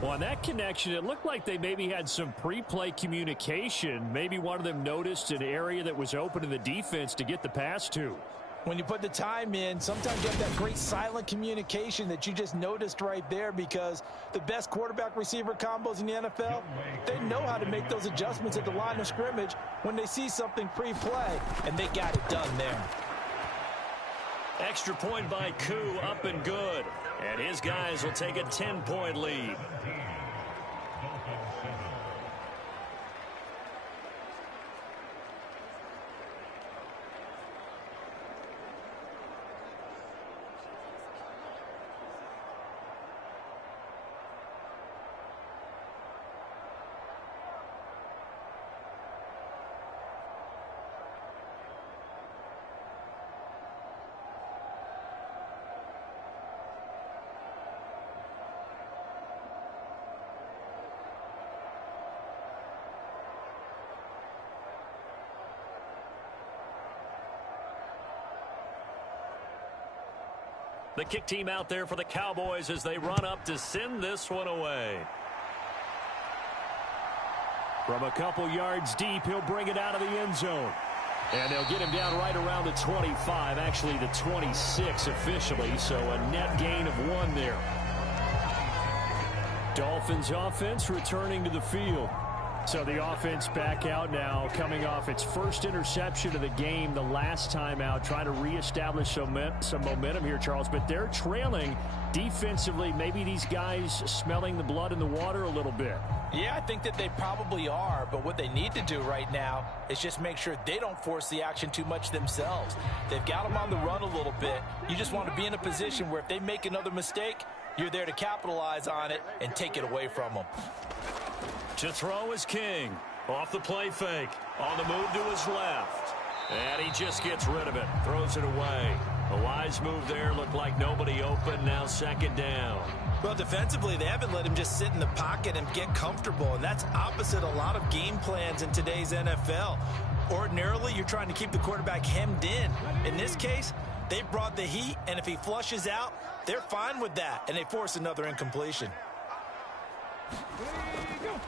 Well, on that connection, it looked like they maybe had some pre-play communication. Maybe one of them noticed an area that was open in the defense to get the pass to. When you put the time in, sometimes you have that great silent communication that you just noticed right there, because the best quarterback-receiver combos in the NFL, they know how to make those adjustments at the line of scrimmage when they see something pre-play, and they got it done there. Extra point by Koo, up and good. And his guys will take a 10-point lead. The kick team out there for the Cowboys as they run up to send this one away. From a couple yards deep, he'll bring it out of the end zone. And they'll get him down right around the 25, actually the 26 officially, so a net gain of 1 there. Dolphins offense returning to the field. So the offense back out now, coming off its first interception of the game the last time out, trying to reestablish some momentum here, Charles. But they're trailing defensively. Maybe these guys smelling the blood in the water a little bit. Yeah, I think that they probably are, but what they need to do right now is just make sure they don't force the action too much themselves. They've got them on the run a little bit. You just want to be in a position where if they make another mistake, you're there to capitalize on it and take it away from them. To throw is King. Off the play fake. On the move to his left. And he just gets rid of it. Throws it away. A wise move there. Looked like nobody open. Now 2nd down. Well, defensively, they haven't let him just sit in the pocket and get comfortable, and that's opposite a lot of game plans in today's NFL. Ordinarily, you're trying to keep the quarterback hemmed in. In this case, they brought the heat, and if he flushes out, they're fine with that, and they force another incompletion.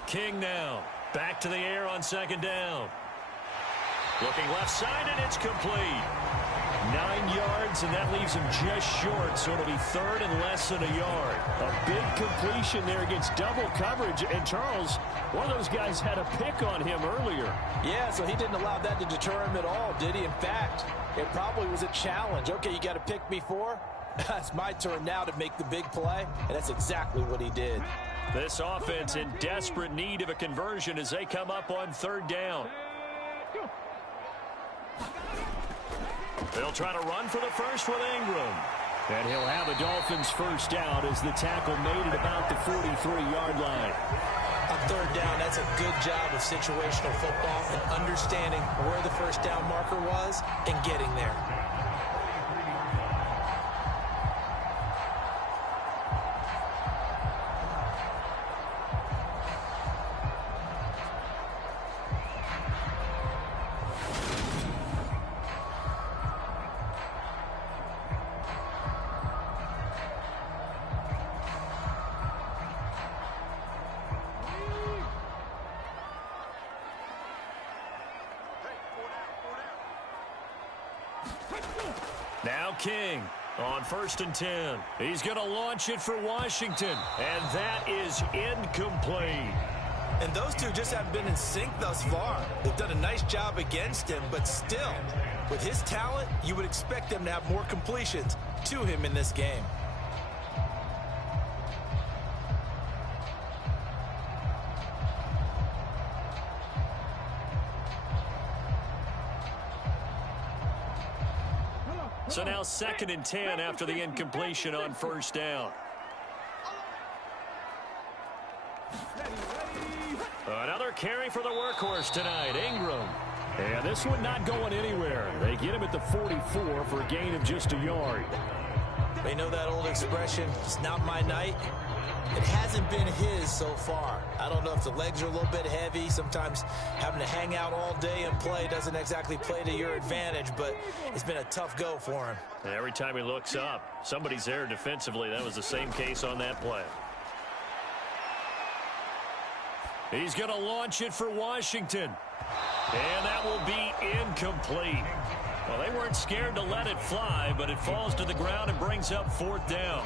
King now. Back to the air on 2nd down. Looking left side, and it's complete. 9 yards, and that leaves him just short, so it'll be 3rd and less than a yard. A big completion there against double coverage, and Charles, one of those guys had a pick on him earlier. Yeah, so he didn't allow that to deter him at all, did he? In fact, it probably was a challenge. Okay, you got to pick me 4? It's my turn now to make the big play, and that's exactly what he did. This offense in desperate need of a conversion as they come up on 3rd down. They'll try to run for the first with Ingram. And he'll have a Dolphins first down as the tackle made at about the 43-yard line. On 3rd down, that's a good job of situational football and understanding where the first down marker was and getting there. Now King on 1st and 10. He's going to launch it for Washington, and that is incomplete. And those two just haven't been in sync thus far. They've done a nice job against him, but still, with his talent, you would expect them to have more completions to him in this game. So now 2nd and 10 after the incompletion on 1st down. Another carry for the workhorse tonight, Ingram. And this one not going anywhere. They get him at the 44 for a gain of just a yard. They know that old expression, it's not my night. It hasn't been his so far. I don't know if the legs are a little bit heavy. Sometimes having to hang out all day and play doesn't exactly play to your advantage, but it's been a tough go for him. And every time he looks up, somebody's there defensively. That was the same case on that play. He's going to launch it for Washington. And that will be incomplete. Well, they weren't scared to let it fly, but it falls to the ground and brings up 4th down.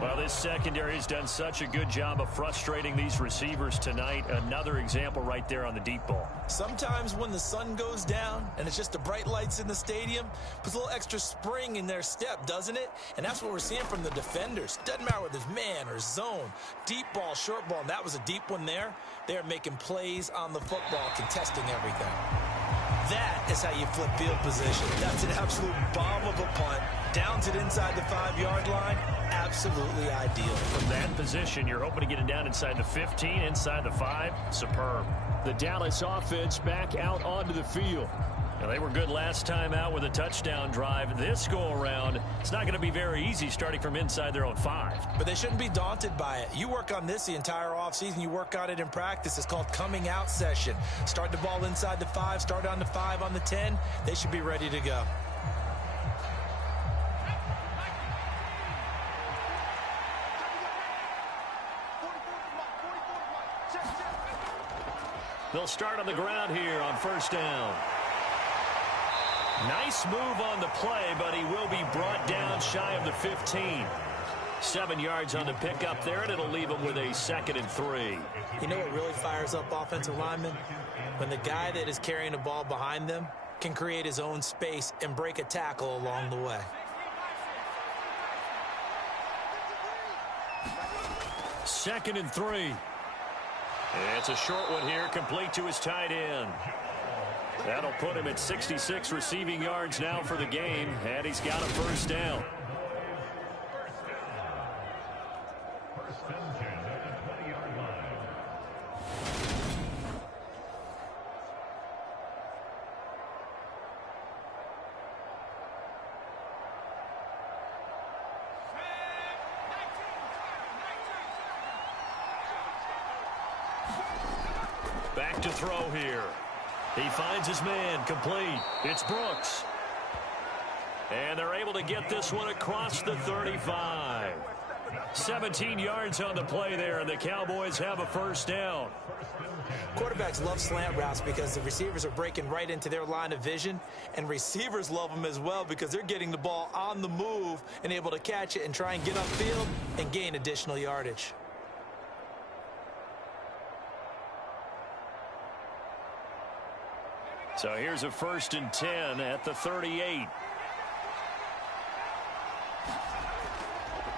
Well, this secondary has done such a good job of frustrating these receivers tonight. Another example right there on the deep ball. Sometimes when the sun goes down and it's just the bright lights in the stadium, puts a little extra spring in their step, doesn't it? And that's what we're seeing from the defenders. Doesn't matter whether it's man or zone, deep ball, short ball, and that was a deep one there. They're making plays on the football, contesting everything. That is how you flip field position. That's an absolute bomb of a punt. Downs it inside the 5-yard line. Absolutely ideal. From that position, you're hoping to get it down inside the 15, inside the 5. Superb. The Dallas offense back out onto the field. Now, they were good last time out with a touchdown drive. This go-around, it's not going to be very easy starting from inside their own 5. But they shouldn't be daunted by it. You work on this the entire offseason. You work on it in practice. It's called coming out session. Start the ball inside the 5, start on the 5, on the 10. They should be ready to go. They'll start on the ground here on first down. Nice move on the play, but he will be brought down shy of the 15. 7 yards on the pickup there, and it'll leave him with a 2nd and 3. You know what really fires up offensive linemen? When the guy that is carrying the ball behind them can create his own space and break a tackle along the way. 2nd and 3. It's a short one here, complete to his tight end. That'll put him at 66 receiving yards now for the game, and he's got a first down. Back to throw here. He finds his man, complete. It's Brooks. And they're able to get this one across the 35. 17 yards on the play there, and the Cowboys have a first down. Quarterbacks love slant routes because the receivers are breaking right into their line of vision, and receivers love them as well because they're getting the ball on the move and able to catch it and try and get upfield and gain additional yardage. So here's a 1st and 10 at the 38.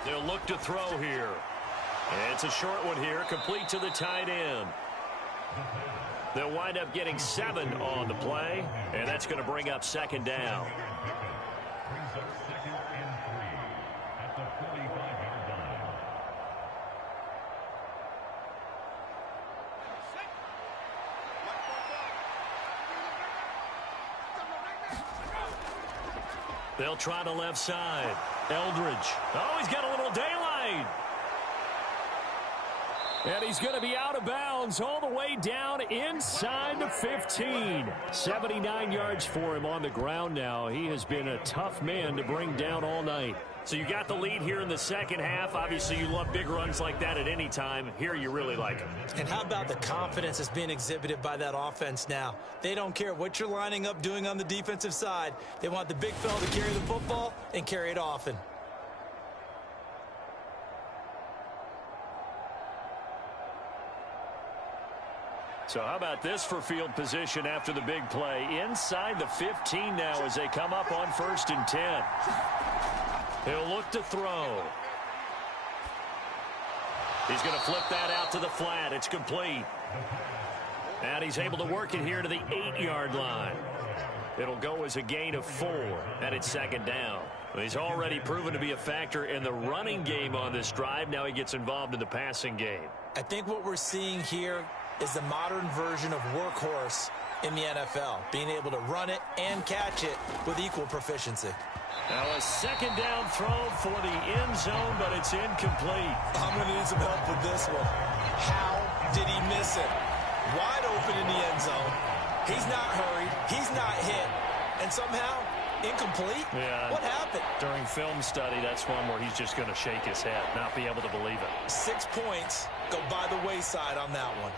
They'll look to throw here. It's a short one here, complete to the tight end. They'll wind up getting 7 on the play, and that's going to bring up 2nd down. They'll try the left side. Eldridge. Oh, he's got a little daylight. And he's going to be out of bounds all the way down inside the 15. 79 yards for him on the ground now. He has been a tough man to bring down all night. So you got the lead here in the second half. Obviously, you love big runs like that at any time. Here, you really like them. And how about the confidence that's being exhibited by that offense now? They don't care what you're lining up doing on the defensive side. They want the big fella to carry the football and carry it often. So how about this for field position after the big play? Inside the 15 now as they come up on 1st and 10. He'll look to throw. He's going to flip that out to the flat. It's complete. And he's able to work it here to the 8-yard line. It'll go as a gain of 4, and it's 2nd down. He's already proven to be a factor in the running game on this drive. Now he gets involved in the passing game. I think what we're seeing here is the modern version of workhorse in the NFL, being able to run it and catch it with equal proficiency. Now a 2nd down throw for the end zone, but it's incomplete. I'm going to need some help with this one. How did he miss it? Wide open in the end zone. He's not hurried. He's not hit. And somehow, incomplete? Yeah. What happened? During film study, that's one where he's just going to shake his head, not be able to believe it. 6 points go by the wayside on that one.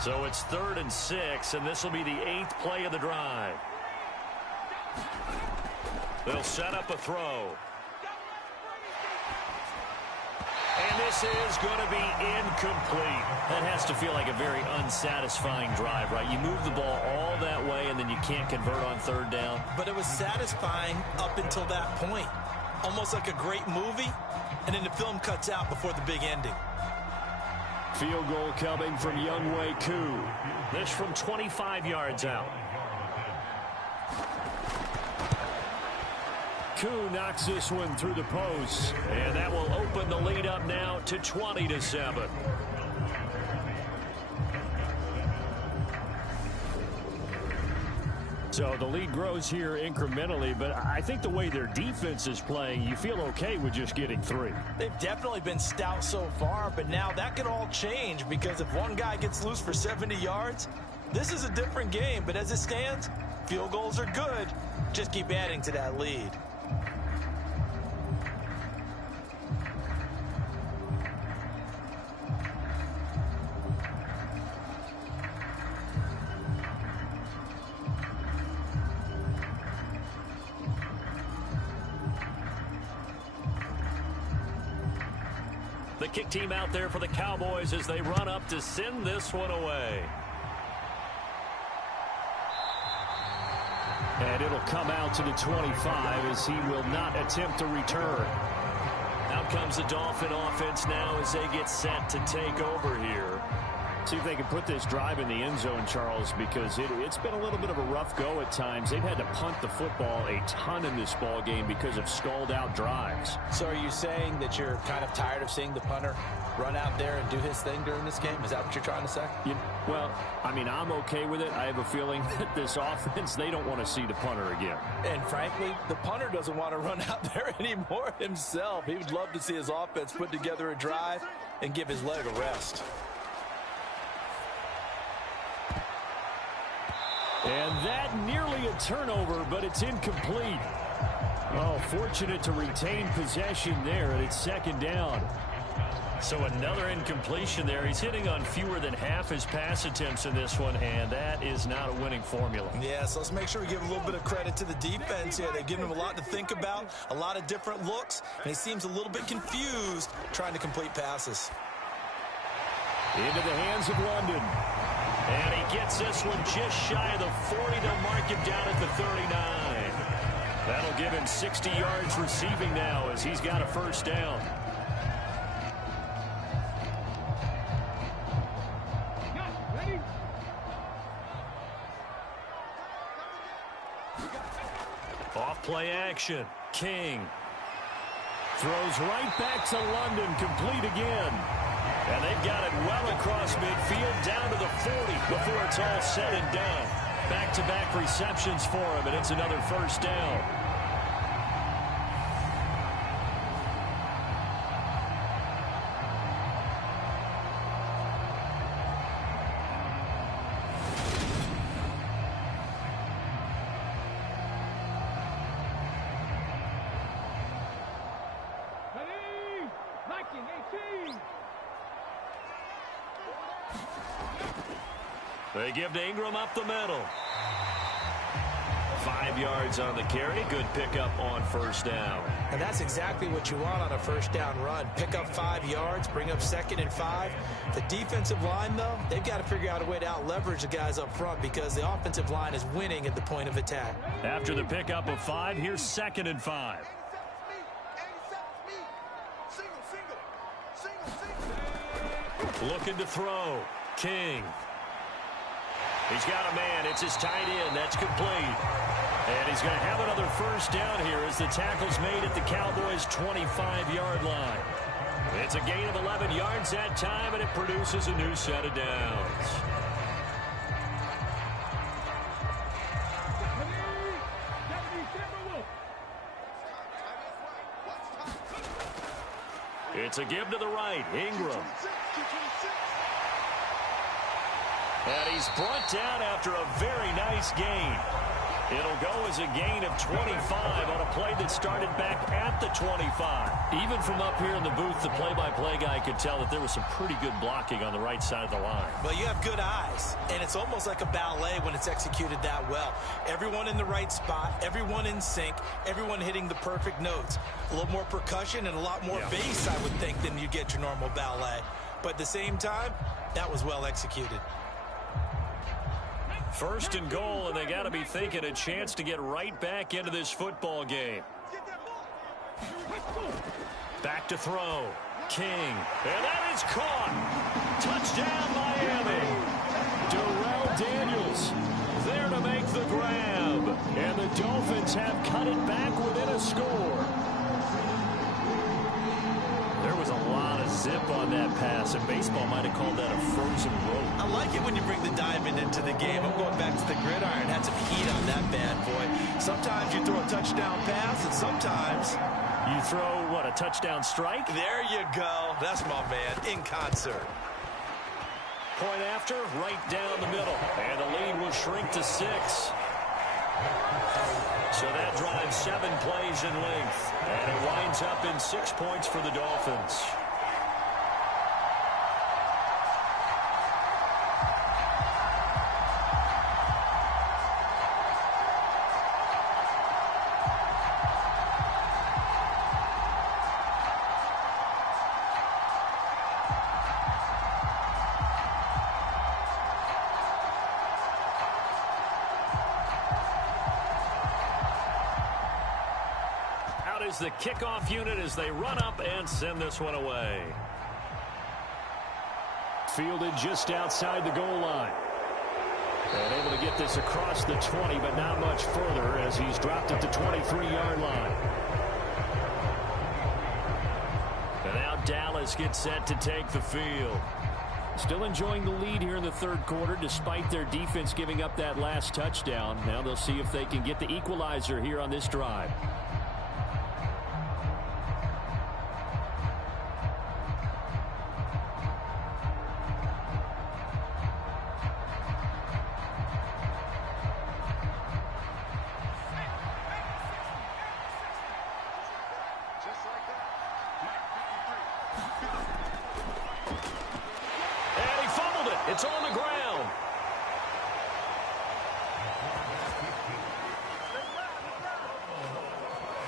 So it's 3rd and 6, and this will be the 8th play of the drive. They'll set up a throw. And this is going to be incomplete. That has to feel like a very unsatisfying drive, right? You move the ball all that way, and then you can't convert on 3rd down. But it was satisfying up until that point. Almost like a great movie, and then the film cuts out before the big ending. Field goal coming from Younghoe Koo. This from 25 yards out. Koo knocks this one through the post. And that will open the lead up now to 20-7. So the lead grows here incrementally, but I think the way their defense is playing, you feel okay with just getting 3. They've definitely been stout so far, but now that could all change because if one guy gets loose for 70 yards, this is a different game. But as it stands, field goals are good. Just keep adding to that lead. The kick team out there for the Cowboys as they run up to send this one away. And it'll come out to the 25 as he will not attempt to return. Out comes the Dolphin offense now as they get set to take over here. See if they can put this drive in the end zone, Charles, because it's been a little bit of a rough go at times. They've had to punt the football a ton in this ball game because of stalled-out drives. So are you saying that you're kind of tired of seeing the punter run out there and do his thing during this game? Is that what you're trying to say? Well, I mean, I'm okay with it. I have a feeling that this offense, they don't want to see the punter again. And frankly, the punter doesn't want to run out there anymore himself. He would love to see his offense put together a drive and give his leg a rest. And that nearly a turnover, but it's incomplete. Oh, fortunate to retain possession there, and it's second down. So another incompletion there. He's hitting on fewer than half his pass attempts in this one, and that is not a winning formula. Yeah, so let's make sure we give a little bit of credit to the defense here. They've given him a lot to think about, a lot of different looks, and he seems a little bit confused trying to complete passes. Into the hands of London. And he gets this one just shy of the 40. They'll mark him down at the 39. That'll give him 60 yards receiving now as he's got a first down. Off play action. King throws right back to London, complete again. And they've got it well across midfield, down to the 40 before it's all said and done. Back-to-back receptions for him, and it's another first down. They give to Ingram up the middle. 5 yards on the carry. Good pickup on first down. And that's exactly what you want on a first down run. Pick up 5 yards, bring up 2nd and 5. The defensive line, though, they've got to figure out a way to out-leverage the guys up front because the offensive line is winning at the point of attack. After the pickup of 5, here's 2nd and 5. Looking to throw. King. He's got a man. It's his tight end. That's complete. And he's going to have another first down here as the tackle's made at the Cowboys' 25-yard line. It's a gain of 11 yards that time, and it produces a new set of downs. It's a give to the right. Ingram. And he's brought down after a very nice gain. It'll go as a gain of 25 on a play that started back at the 25. Even from up here in the booth, the play-by-play guy could tell that there was some pretty good blocking on the right side of the line. Well, you have good eyes, and it's almost like a ballet when it's executed that well. Everyone in the right spot, everyone in sync, everyone hitting the perfect notes. A little more percussion and a lot more bass, I would think, than you get your normal ballet. But at the same time, that was well executed. First and goal, and they got to be thinking a chance to get right back into this football game. Back to throw. King. And that is caught. Touchdown, Miami. Darrell Daniels there to make the grab. And the Dolphins have cut it back within a score. There was a lot of zip on that pass, and baseball might have called that a frozen rope. I like it when you bring the diamond into the game. I'm going back to the gridiron. Had some heat on that bad boy. Sometimes you throw a touchdown pass, and sometimes you throw, what, a touchdown strike? There you go. That's my man, in concert. Point after, right down the middle. And the lead will shrink to 6. So that drives 7 plays in length. And it winds up in 6 points for the Dolphins. is the kickoff unit as they run up and send this one away. Fielded just outside the goal line. And able to get this across the 20, but not much further as he's dropped at the 23-yard line. And now Dallas gets set to take the field. Still enjoying the lead here in the third quarter despite their defense giving up that last touchdown. Now they'll see if they can get the equalizer here on this drive. It's on the ground.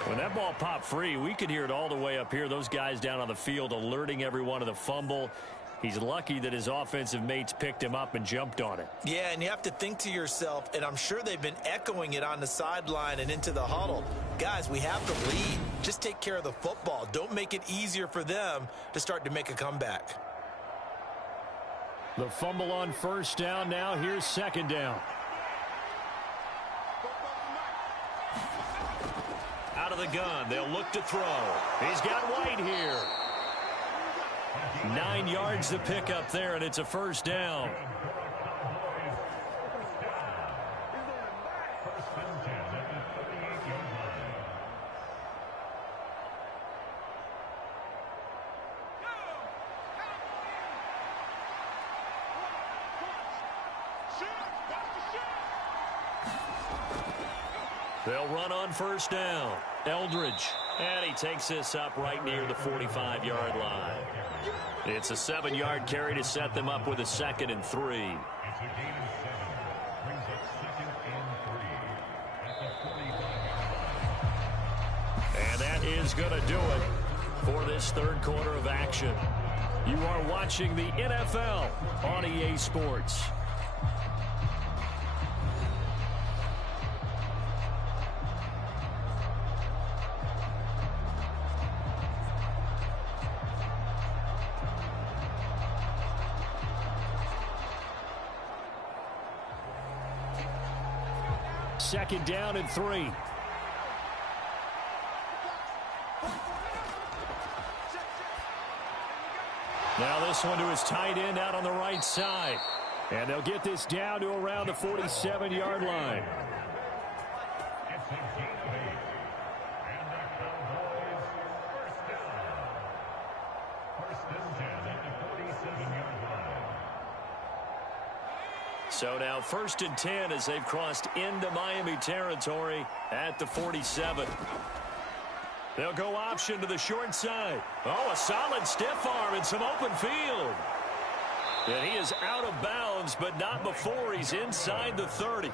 When that ball popped free, we could hear it all the way up here. Those guys down on the field alerting everyone of the fumble. He's lucky that his offensive mates picked him up and jumped on it. Yeah, and you have to think to yourself, and I'm sure they've been echoing it on the sideline and into the huddle. Guys, we have the lead. Just take care of the football. Don't make it easier for them to start to make a comeback. The fumble on first down. Now here's second down. Out of the gun, they'll look to throw. He's got White here. 9 yards to pick up there, and it's a first down. They'll run on first down. Eldridge. And he takes this up right near the 45-yard line. It's a 7-yard carry to set them up with a 2nd and 3. And that is going to do it for this third quarter of action. You are watching the NFL on EA Sports. Second down and 3. Now this one to his tight end out on the right side. And they'll get this down to around the 47-yard line. So now 1st and 10 as they've crossed into Miami territory at the 47. They'll go option to the short side. Oh, a solid stiff arm and some open field. And he is out of bounds, but not before he's inside the 30.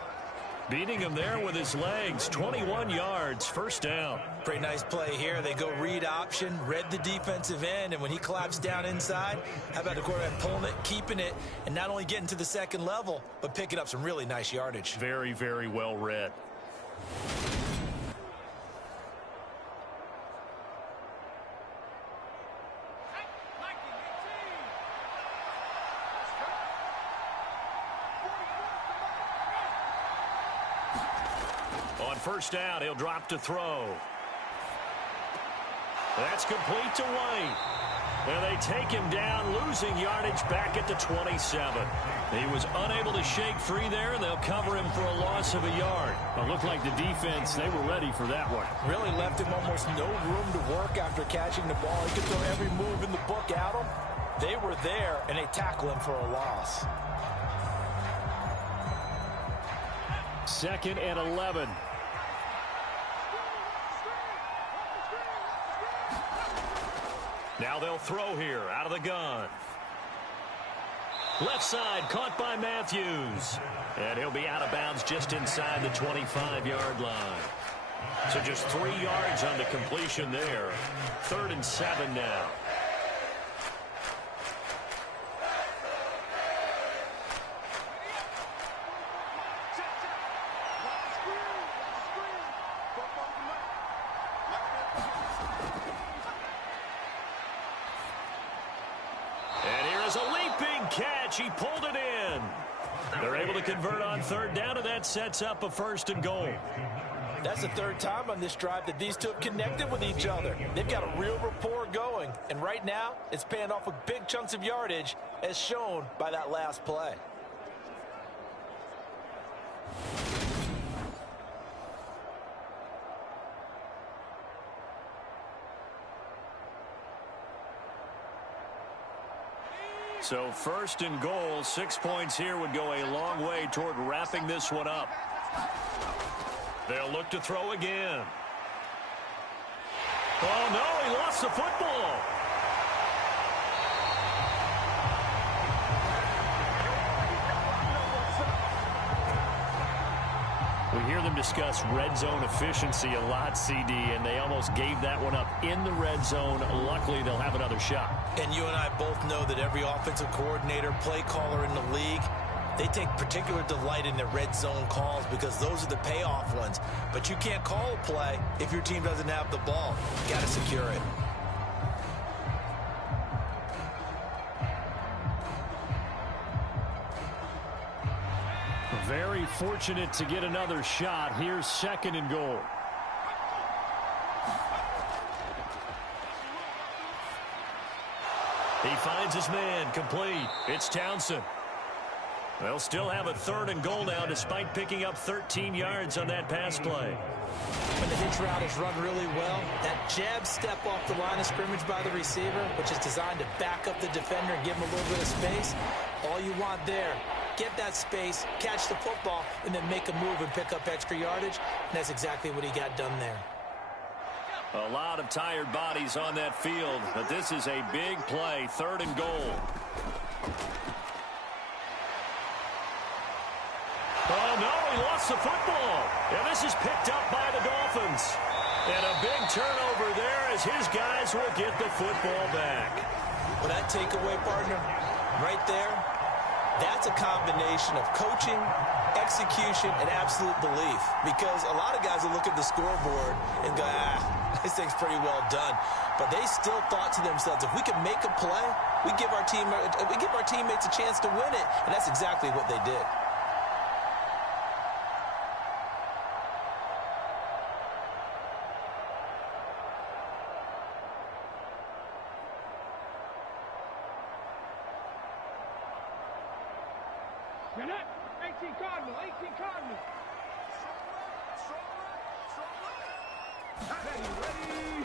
Beating him there with his legs. 21 yards, first down. Pretty nice play here. They go read option, read the defensive end, and when he collapsed down inside, how about the quarterback pulling it, keeping it, and not only getting to the second level, but picking up some really nice yardage. Very, very well read. First down, he'll drop to throw. That's complete to White. And they take him down, losing yardage back at the 27. He was unable to shake free there, and they'll cover him for a loss of a yard. It looked like the defense, they were ready for that one. Really left him almost no room to work after catching the ball. He could throw every move in the book at him. They were there, and they tackle him for a loss. 2nd and 11. Now they'll throw here out of the gun. Left side caught by Matthews. And he'll be out of bounds just inside the 25-yard line. So just 3 yards on the completion there. 3rd and 7 now. catch. He pulled it in. They're able to convert on third down, and that sets up a 1st and goal. That's the 3rd time on this drive that these two have connected with each other. They've got a real rapport going, and right now it's paying off with big chunks of yardage as shown by that last play. So 1st and goal, 6 points here would go a long way toward wrapping this one up. They'll look to throw again. Oh, no, he lost the football. We hear them discuss red zone efficiency a lot, CD, and they almost gave that one up in the red zone. Luckily, they'll have another shot. And you and I both know that every offensive coordinator, play caller in the league, they take particular delight in their red zone calls because those are the payoff ones. But you can't call a play if your team doesn't have the ball. You got to secure it. Very fortunate to get another shot. Here's 2nd and goal. He finds his man, complete. It's Townsend. They'll still have a 3rd and goal now despite picking up 13 yards on that pass play. When the hitch route is run really well, that jab step off the line of scrimmage by the receiver, which is designed to back up the defender and give him a little bit of space, all you want there, get that space, catch the football, and then make a move and pick up extra yardage. And that's exactly what he got done there. A lot of tired bodies on that field, but this is a big play, 3rd and goal. Oh, no, he lost the football. And this is picked up by the Dolphins. And a big turnover there as his guys will get the football back. Well, that takeaway, partner, right there, that's a combination of coaching, execution, and absolute belief. Because a lot of guys will look at the scoreboard and go, this thing's pretty well done. But they still thought to themselves, if we can make a play, we give our teammates a chance to win it. And that's exactly what they did. You're not 18 Cardinal, 18 Cardinal. Ready.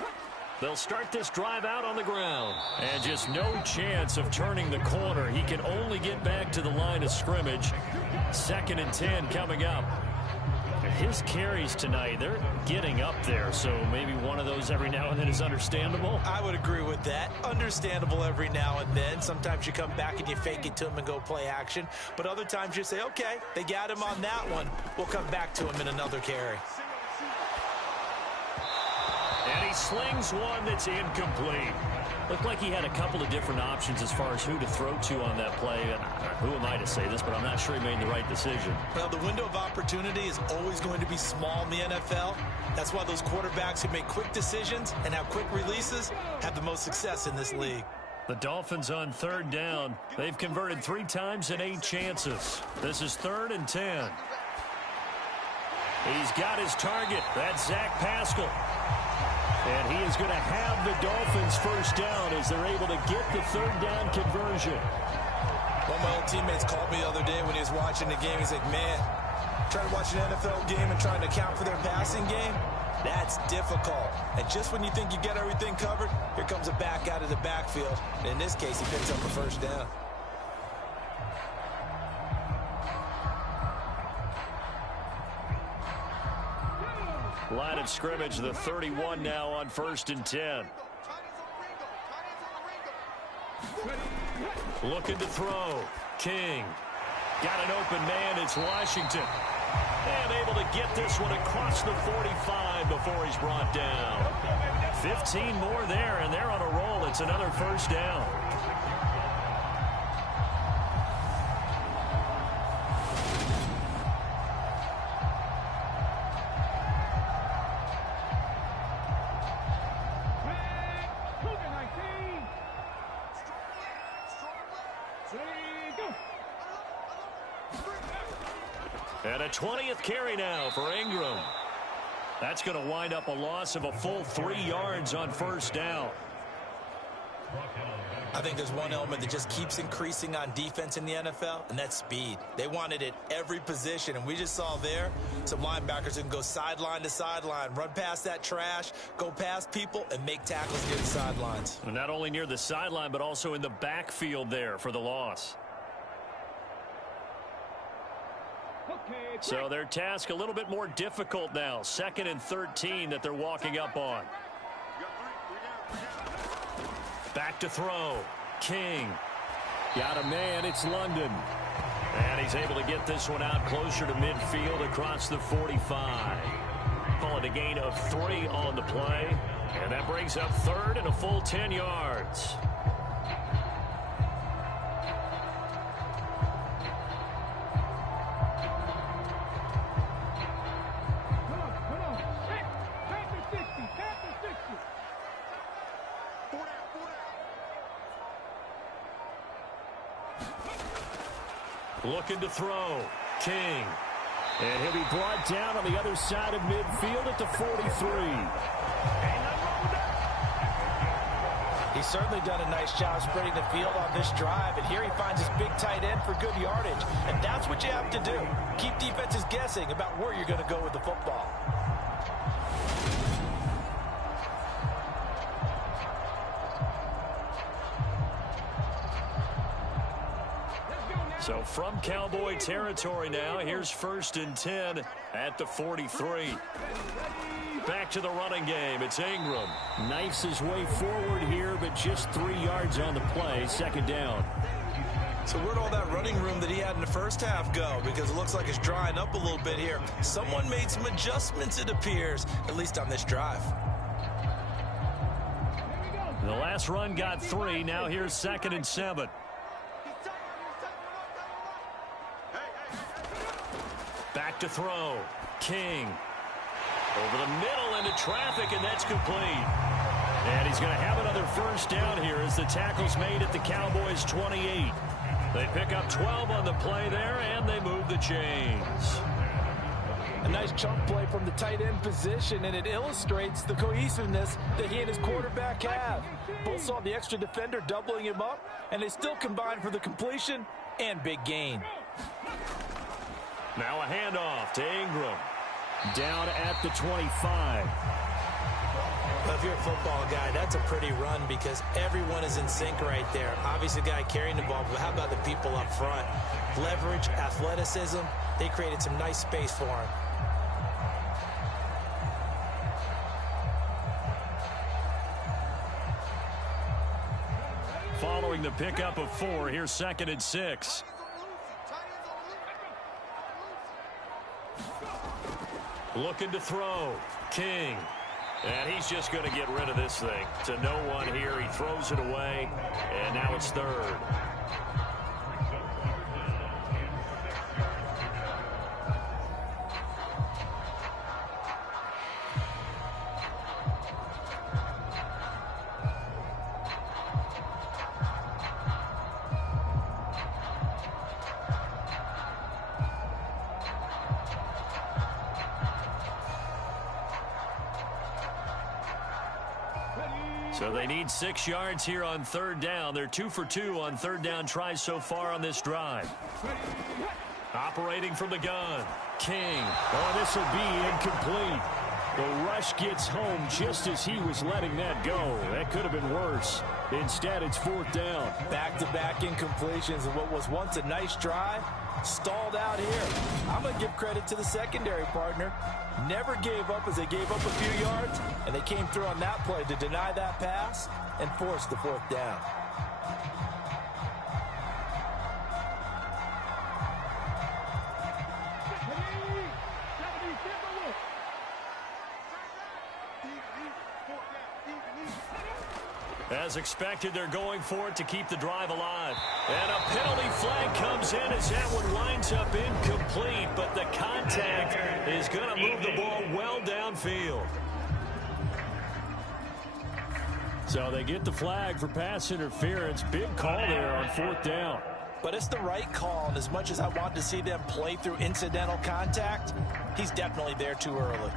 They'll start this drive out on the ground. And just no chance of turning the corner. He can only get back to the line of scrimmage. 2nd and 10 coming up. His carries tonight, they're getting up there, so maybe one of those every now and then is understandable. I would agree with that. Understandable every now and then. Sometimes you come back and you fake it to him and go play action. But other times you say, okay, they got him on that one. We'll come back to him in another carry. And he slings one that's incomplete. Looked like he had a couple of different options as far as who to throw to on that play. And who am I to say this, but I'm not sure he made the right decision. Well, the window of opportunity is always going to be small in the NFL. That's why those quarterbacks who make quick decisions and have quick releases have the most success in this league. The Dolphins on 3rd down. They've converted 3 times in 8 chances. This is 3rd and 10. He's got his target. That's Zach Pascal. And he is going to have the Dolphins 1st down as they're able to get the 3rd down conversion. One of my old teammates called me the other day when he was watching the game. He's like, man, trying to watch an NFL game and trying to account for their passing game, that's difficult. And just when you think you get everything covered, here comes a back out of the backfield. And in this case, he picks up a 1st down. Line of scrimmage, the 31 now on 1st and 10. Looking to throw. King. Got an open man. It's Washington. And able to get this one across the 45 before he's brought down. 15 more there, and they're on a roll. It's another 1st down. And a 20th carry now for Ingram. That's going to wind up a loss of a full 3 yards on first down. I think there's one element that just keeps increasing on defense in the NFL, and that's speed. They want it at every position, and we just saw there some linebackers who can go sideline to sideline, run past that trash, go past people, and make tackles near the sidelines. And not only near the sideline, but also in the backfield there for the loss. So their task a little bit more difficult now. 2nd and 13 that they're walking up on. Back to throw. King. Got a man. It's London. And he's able to get this one out closer to midfield across the 45. Call it a gain of 3 on the play. And that brings up 3rd and a full 10 yards. Looking to throw. King. And he'll be brought down on the other side of midfield at the 43. He's certainly done a nice job spreading the field on this drive, and here he finds his big tight end for good yardage. And that's what you have to do. Keep defenses guessing about where you're going to go with the football. So from Cowboy territory now, here's 1st and 10 at the 43. Back to the running game. It's Ingram. Knifes his way forward here, but just 3 yards on the play. 2nd down. So where'd all that running room that he had in the first half go? Because it looks like it's drying up a little bit here. Someone made some adjustments, it appears, at least on this drive. The last run got 3. Now here's 2nd and 7. Back to throw. King. Over the middle into traffic, and that's complete. And he's going to have another first down here as the tackle's made at the Cowboys' 28. They pick up 12 on the play there, and they move the chains. A nice chunk play from the tight end position, and it illustrates the cohesiveness that he and his quarterback have. Both saw the extra defender doubling him up, and they still combined for the completion and big gain. Now a handoff to Ingram. Down at the 25. Well, if you're a football guy, that's a pretty run because everyone is in sync right there. Obviously, the guy carrying the ball, but how about the people up front? Leverage, athleticism, they created some nice space for him. Following the pickup of 4, here's 2nd and 6. Looking to throw. King. And he's just going to get rid of this thing. To no one here. He throws it away. And now it's 3rd. So they need 6 yards here on 3rd down. They're 2 for 2 on 3rd down tries so far on this drive. Operating from the gun. King. Oh, this will be incomplete. The rush gets home just as he was letting that go. That could have been worse. Instead, it's 4th down. Back-to-back incompletions of what was once a nice drive. Stalled out here. I'm going to give credit to the secondary partner. Never gave up as they gave up a few yards, and they came through on that play to deny that pass and force the 4th down. As expected, they're going for it to keep the drive alive. And a penalty flag comes in as that one winds up incomplete, but the contact is going to move the ball well downfield. So they get the flag for pass interference. Big call there on 4th down. but it's the right call. And as much as I want to see them play through incidental contact, he's definitely there too early.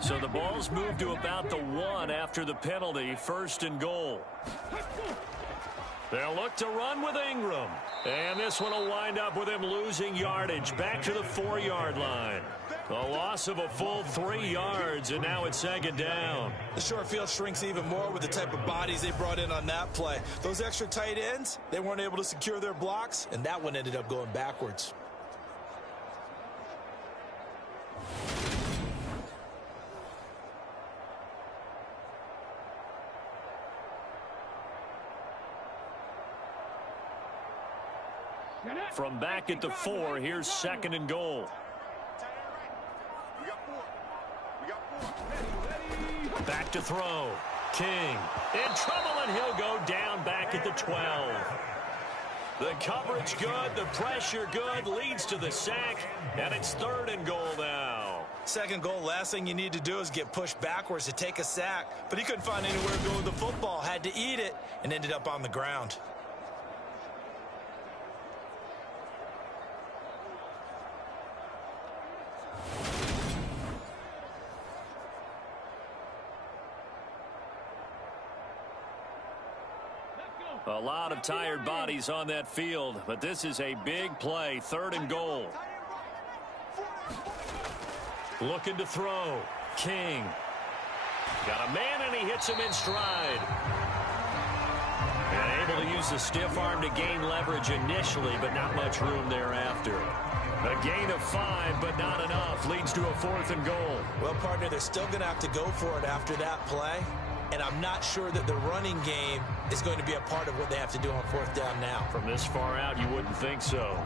So the ball's moved to about the 1 after the penalty, 1st and goal. They'll look to run with Ingram. And this one will wind up with him losing yardage back to the 4-yard line. A loss of a full 3 yards, and now it's 2nd down. The short field shrinks even more with the type of bodies they brought in on that play. Those extra tight ends, they weren't able to secure their blocks, and that one ended up going backwards. From back at the 4, here's 2nd and goal. Back to throw. King in trouble, and he'll go down back at the 12. The coverage good, the pressure good, leads to the sack, and it's 3rd and goal now. 2nd goal, last thing you need to do is get pushed backwards to take a sack. But he couldn't find anywhere to go with the football, had to eat it, and ended up on the ground. A lot of tired bodies on that field, but this is a big play, 3rd and goal. Looking to throw. King. Got a man, and he hits him in stride. And able to use the stiff arm to gain leverage initially, but not much room thereafter. A gain of 5, but not enough. Leads to a 4th and goal. Well, partner, they're still going to have to go for it after that play. And I'm not sure that the running game is going to be a part of what they have to do on 4th down now. From this far out, you wouldn't think so.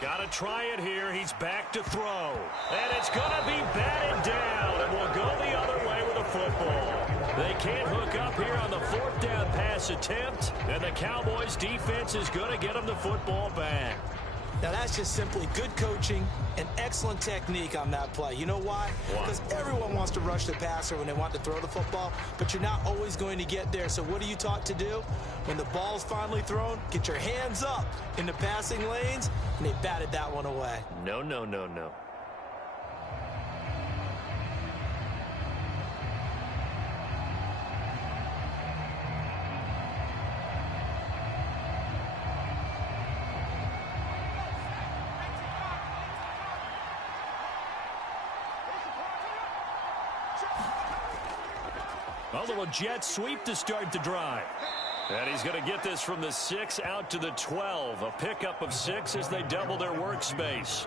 Got to try it here. He's back to throw. And it's going to be batted down, and we'll go the other way with a football. They can't hook up here on the 4th down pass attempt, and the Cowboys defense is going to get them the football back. Now, that's just simply good coaching and excellent technique on that play. You know why? Because everyone wants to rush the passer when they want to throw the football, but you're not always going to get there. So what are you taught to do? When the ball's finally thrown, get your hands up in the passing lanes, and they batted that one away. No, no, no, no. A little jet sweep to start the drive. And he's going to get this from the 6 out to the 12. A pickup of 6 as they double their workspace.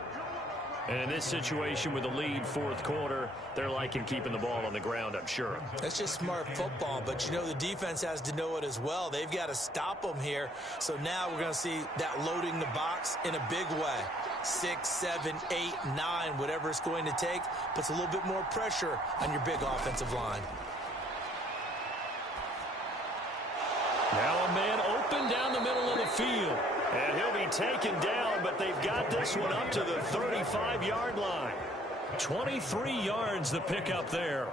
And in this situation with the lead 4th quarter, they're liking keeping the ball on the ground, I'm sure. That's just smart football, but you know the defense has to know it as well. They've got to stop them here. So now we're going to see that loading the box in a big way. 6, 7, 8, 9, whatever it's going to take, puts a little bit more pressure on your big offensive line. Now a man open down the middle of the field. And he'll be taken down, but they've got this one up to the 35-yard line. 23 yards the pickup there.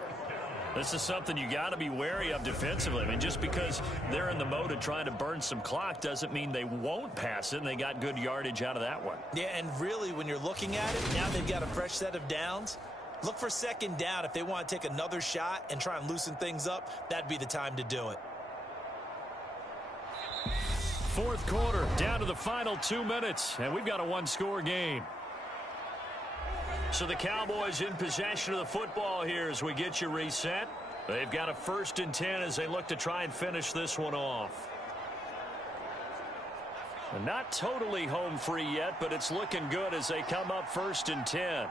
This is something you got to be wary of defensively. I mean, just because they're in the mode of trying to burn some clock doesn't mean they won't pass it, and they got good yardage out of that one. Yeah, and really, when you're looking at it, now they've got a fresh set of downs. Look for 2nd down. If they want to take another shot and try and loosen things up, that'd be the time to do it. 4th quarter, down to the final 2 minutes, and we've got a 1-score game. So the Cowboys in possession of the football here as we get you reset. They've got a 1st and 10 as they look to try and finish this one off. And not totally home free yet, but it's looking good as they come up 1st and 10.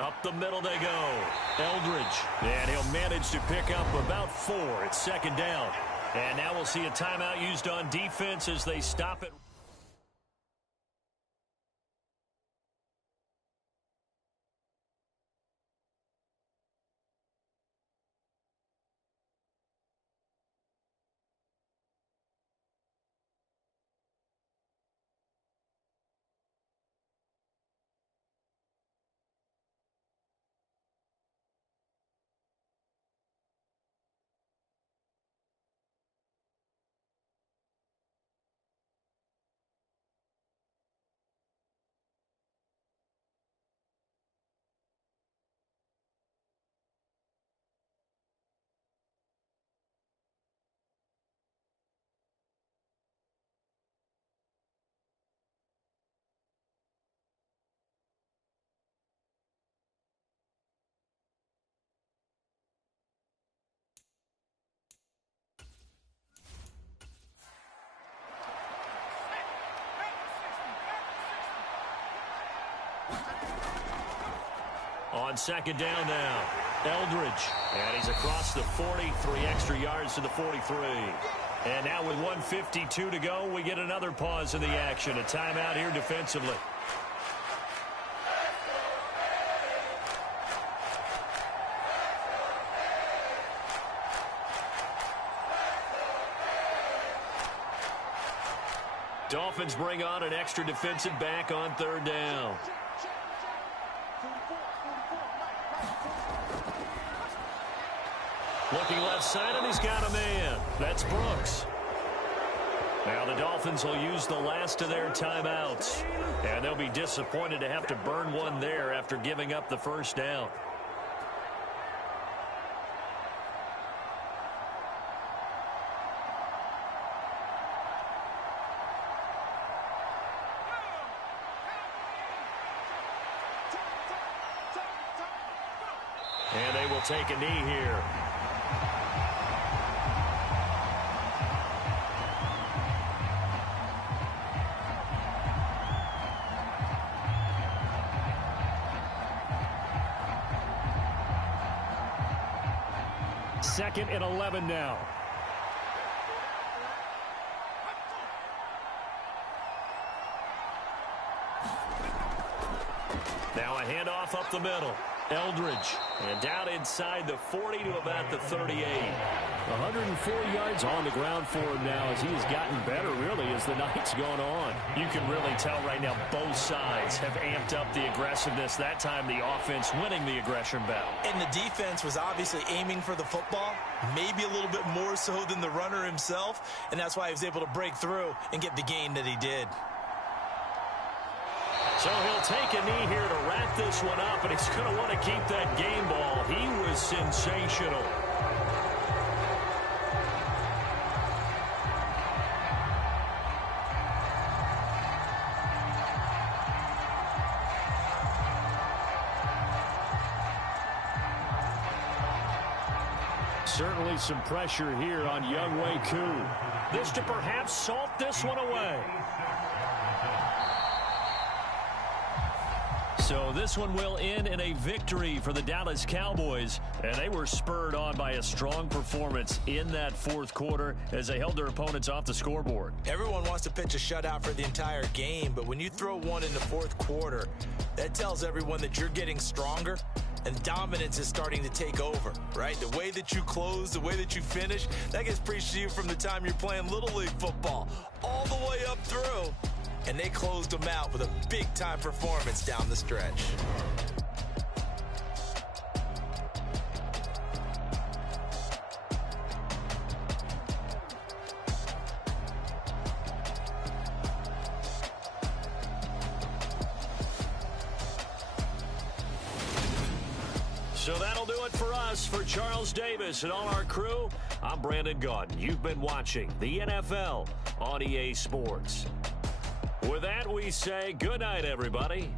Up the middle they go. Eldridge, and he'll manage to pick up about 4. It's 2nd down. And now we'll see a timeout used on defense as they stop it. On second down now, Eldridge. And he's across the 40, 3 extra yards to the 43. And now with 1:52 to go, we get another pause in the action. A timeout here defensively. Dolphins bring on an extra defensive back on third down. Looking left side, and he's got a man. That's Brooks. Now the Dolphins will use the last of their timeouts. And they'll be disappointed to have to burn one there after giving up the first down. And they will take a knee here. Second and 11 now. Now a handoff up the middle. Eldridge, and down inside the 40 to about the 38. 104 yards on the ground for him now as he has gotten better, really, as the night's gone on. You can really tell right now both sides have amped up the aggressiveness. That time the offense winning the aggression battle. And the defense was obviously aiming for the football, maybe a little bit more so than the runner himself, and that's why he was able to break through and get the gain that he did. So he'll take a knee here to wrap this one up, and he's going to want to keep that game ball. He was sensational. Certainly some pressure here on Younghoe Koo. This to perhaps salt this one away. So this one will end in a victory for the Dallas Cowboys, and they were spurred on by a strong performance in that fourth quarter as they held their opponents off the scoreboard. Everyone wants to pitch a shutout for the entire game, but when you throw one in the fourth quarter, that tells everyone that you're getting stronger and dominance is starting to take over, right? The way that you close, the way that you finish, that gets preached to you from the time you're playing Little League football all the way up through. And they closed them out with a big-time performance down the stretch. So that'll do it for us. For Charles Davis and all our crew, I'm Brandon Gaudin. You've been watching the NFL on EA Sports. With that, we say good night, everybody.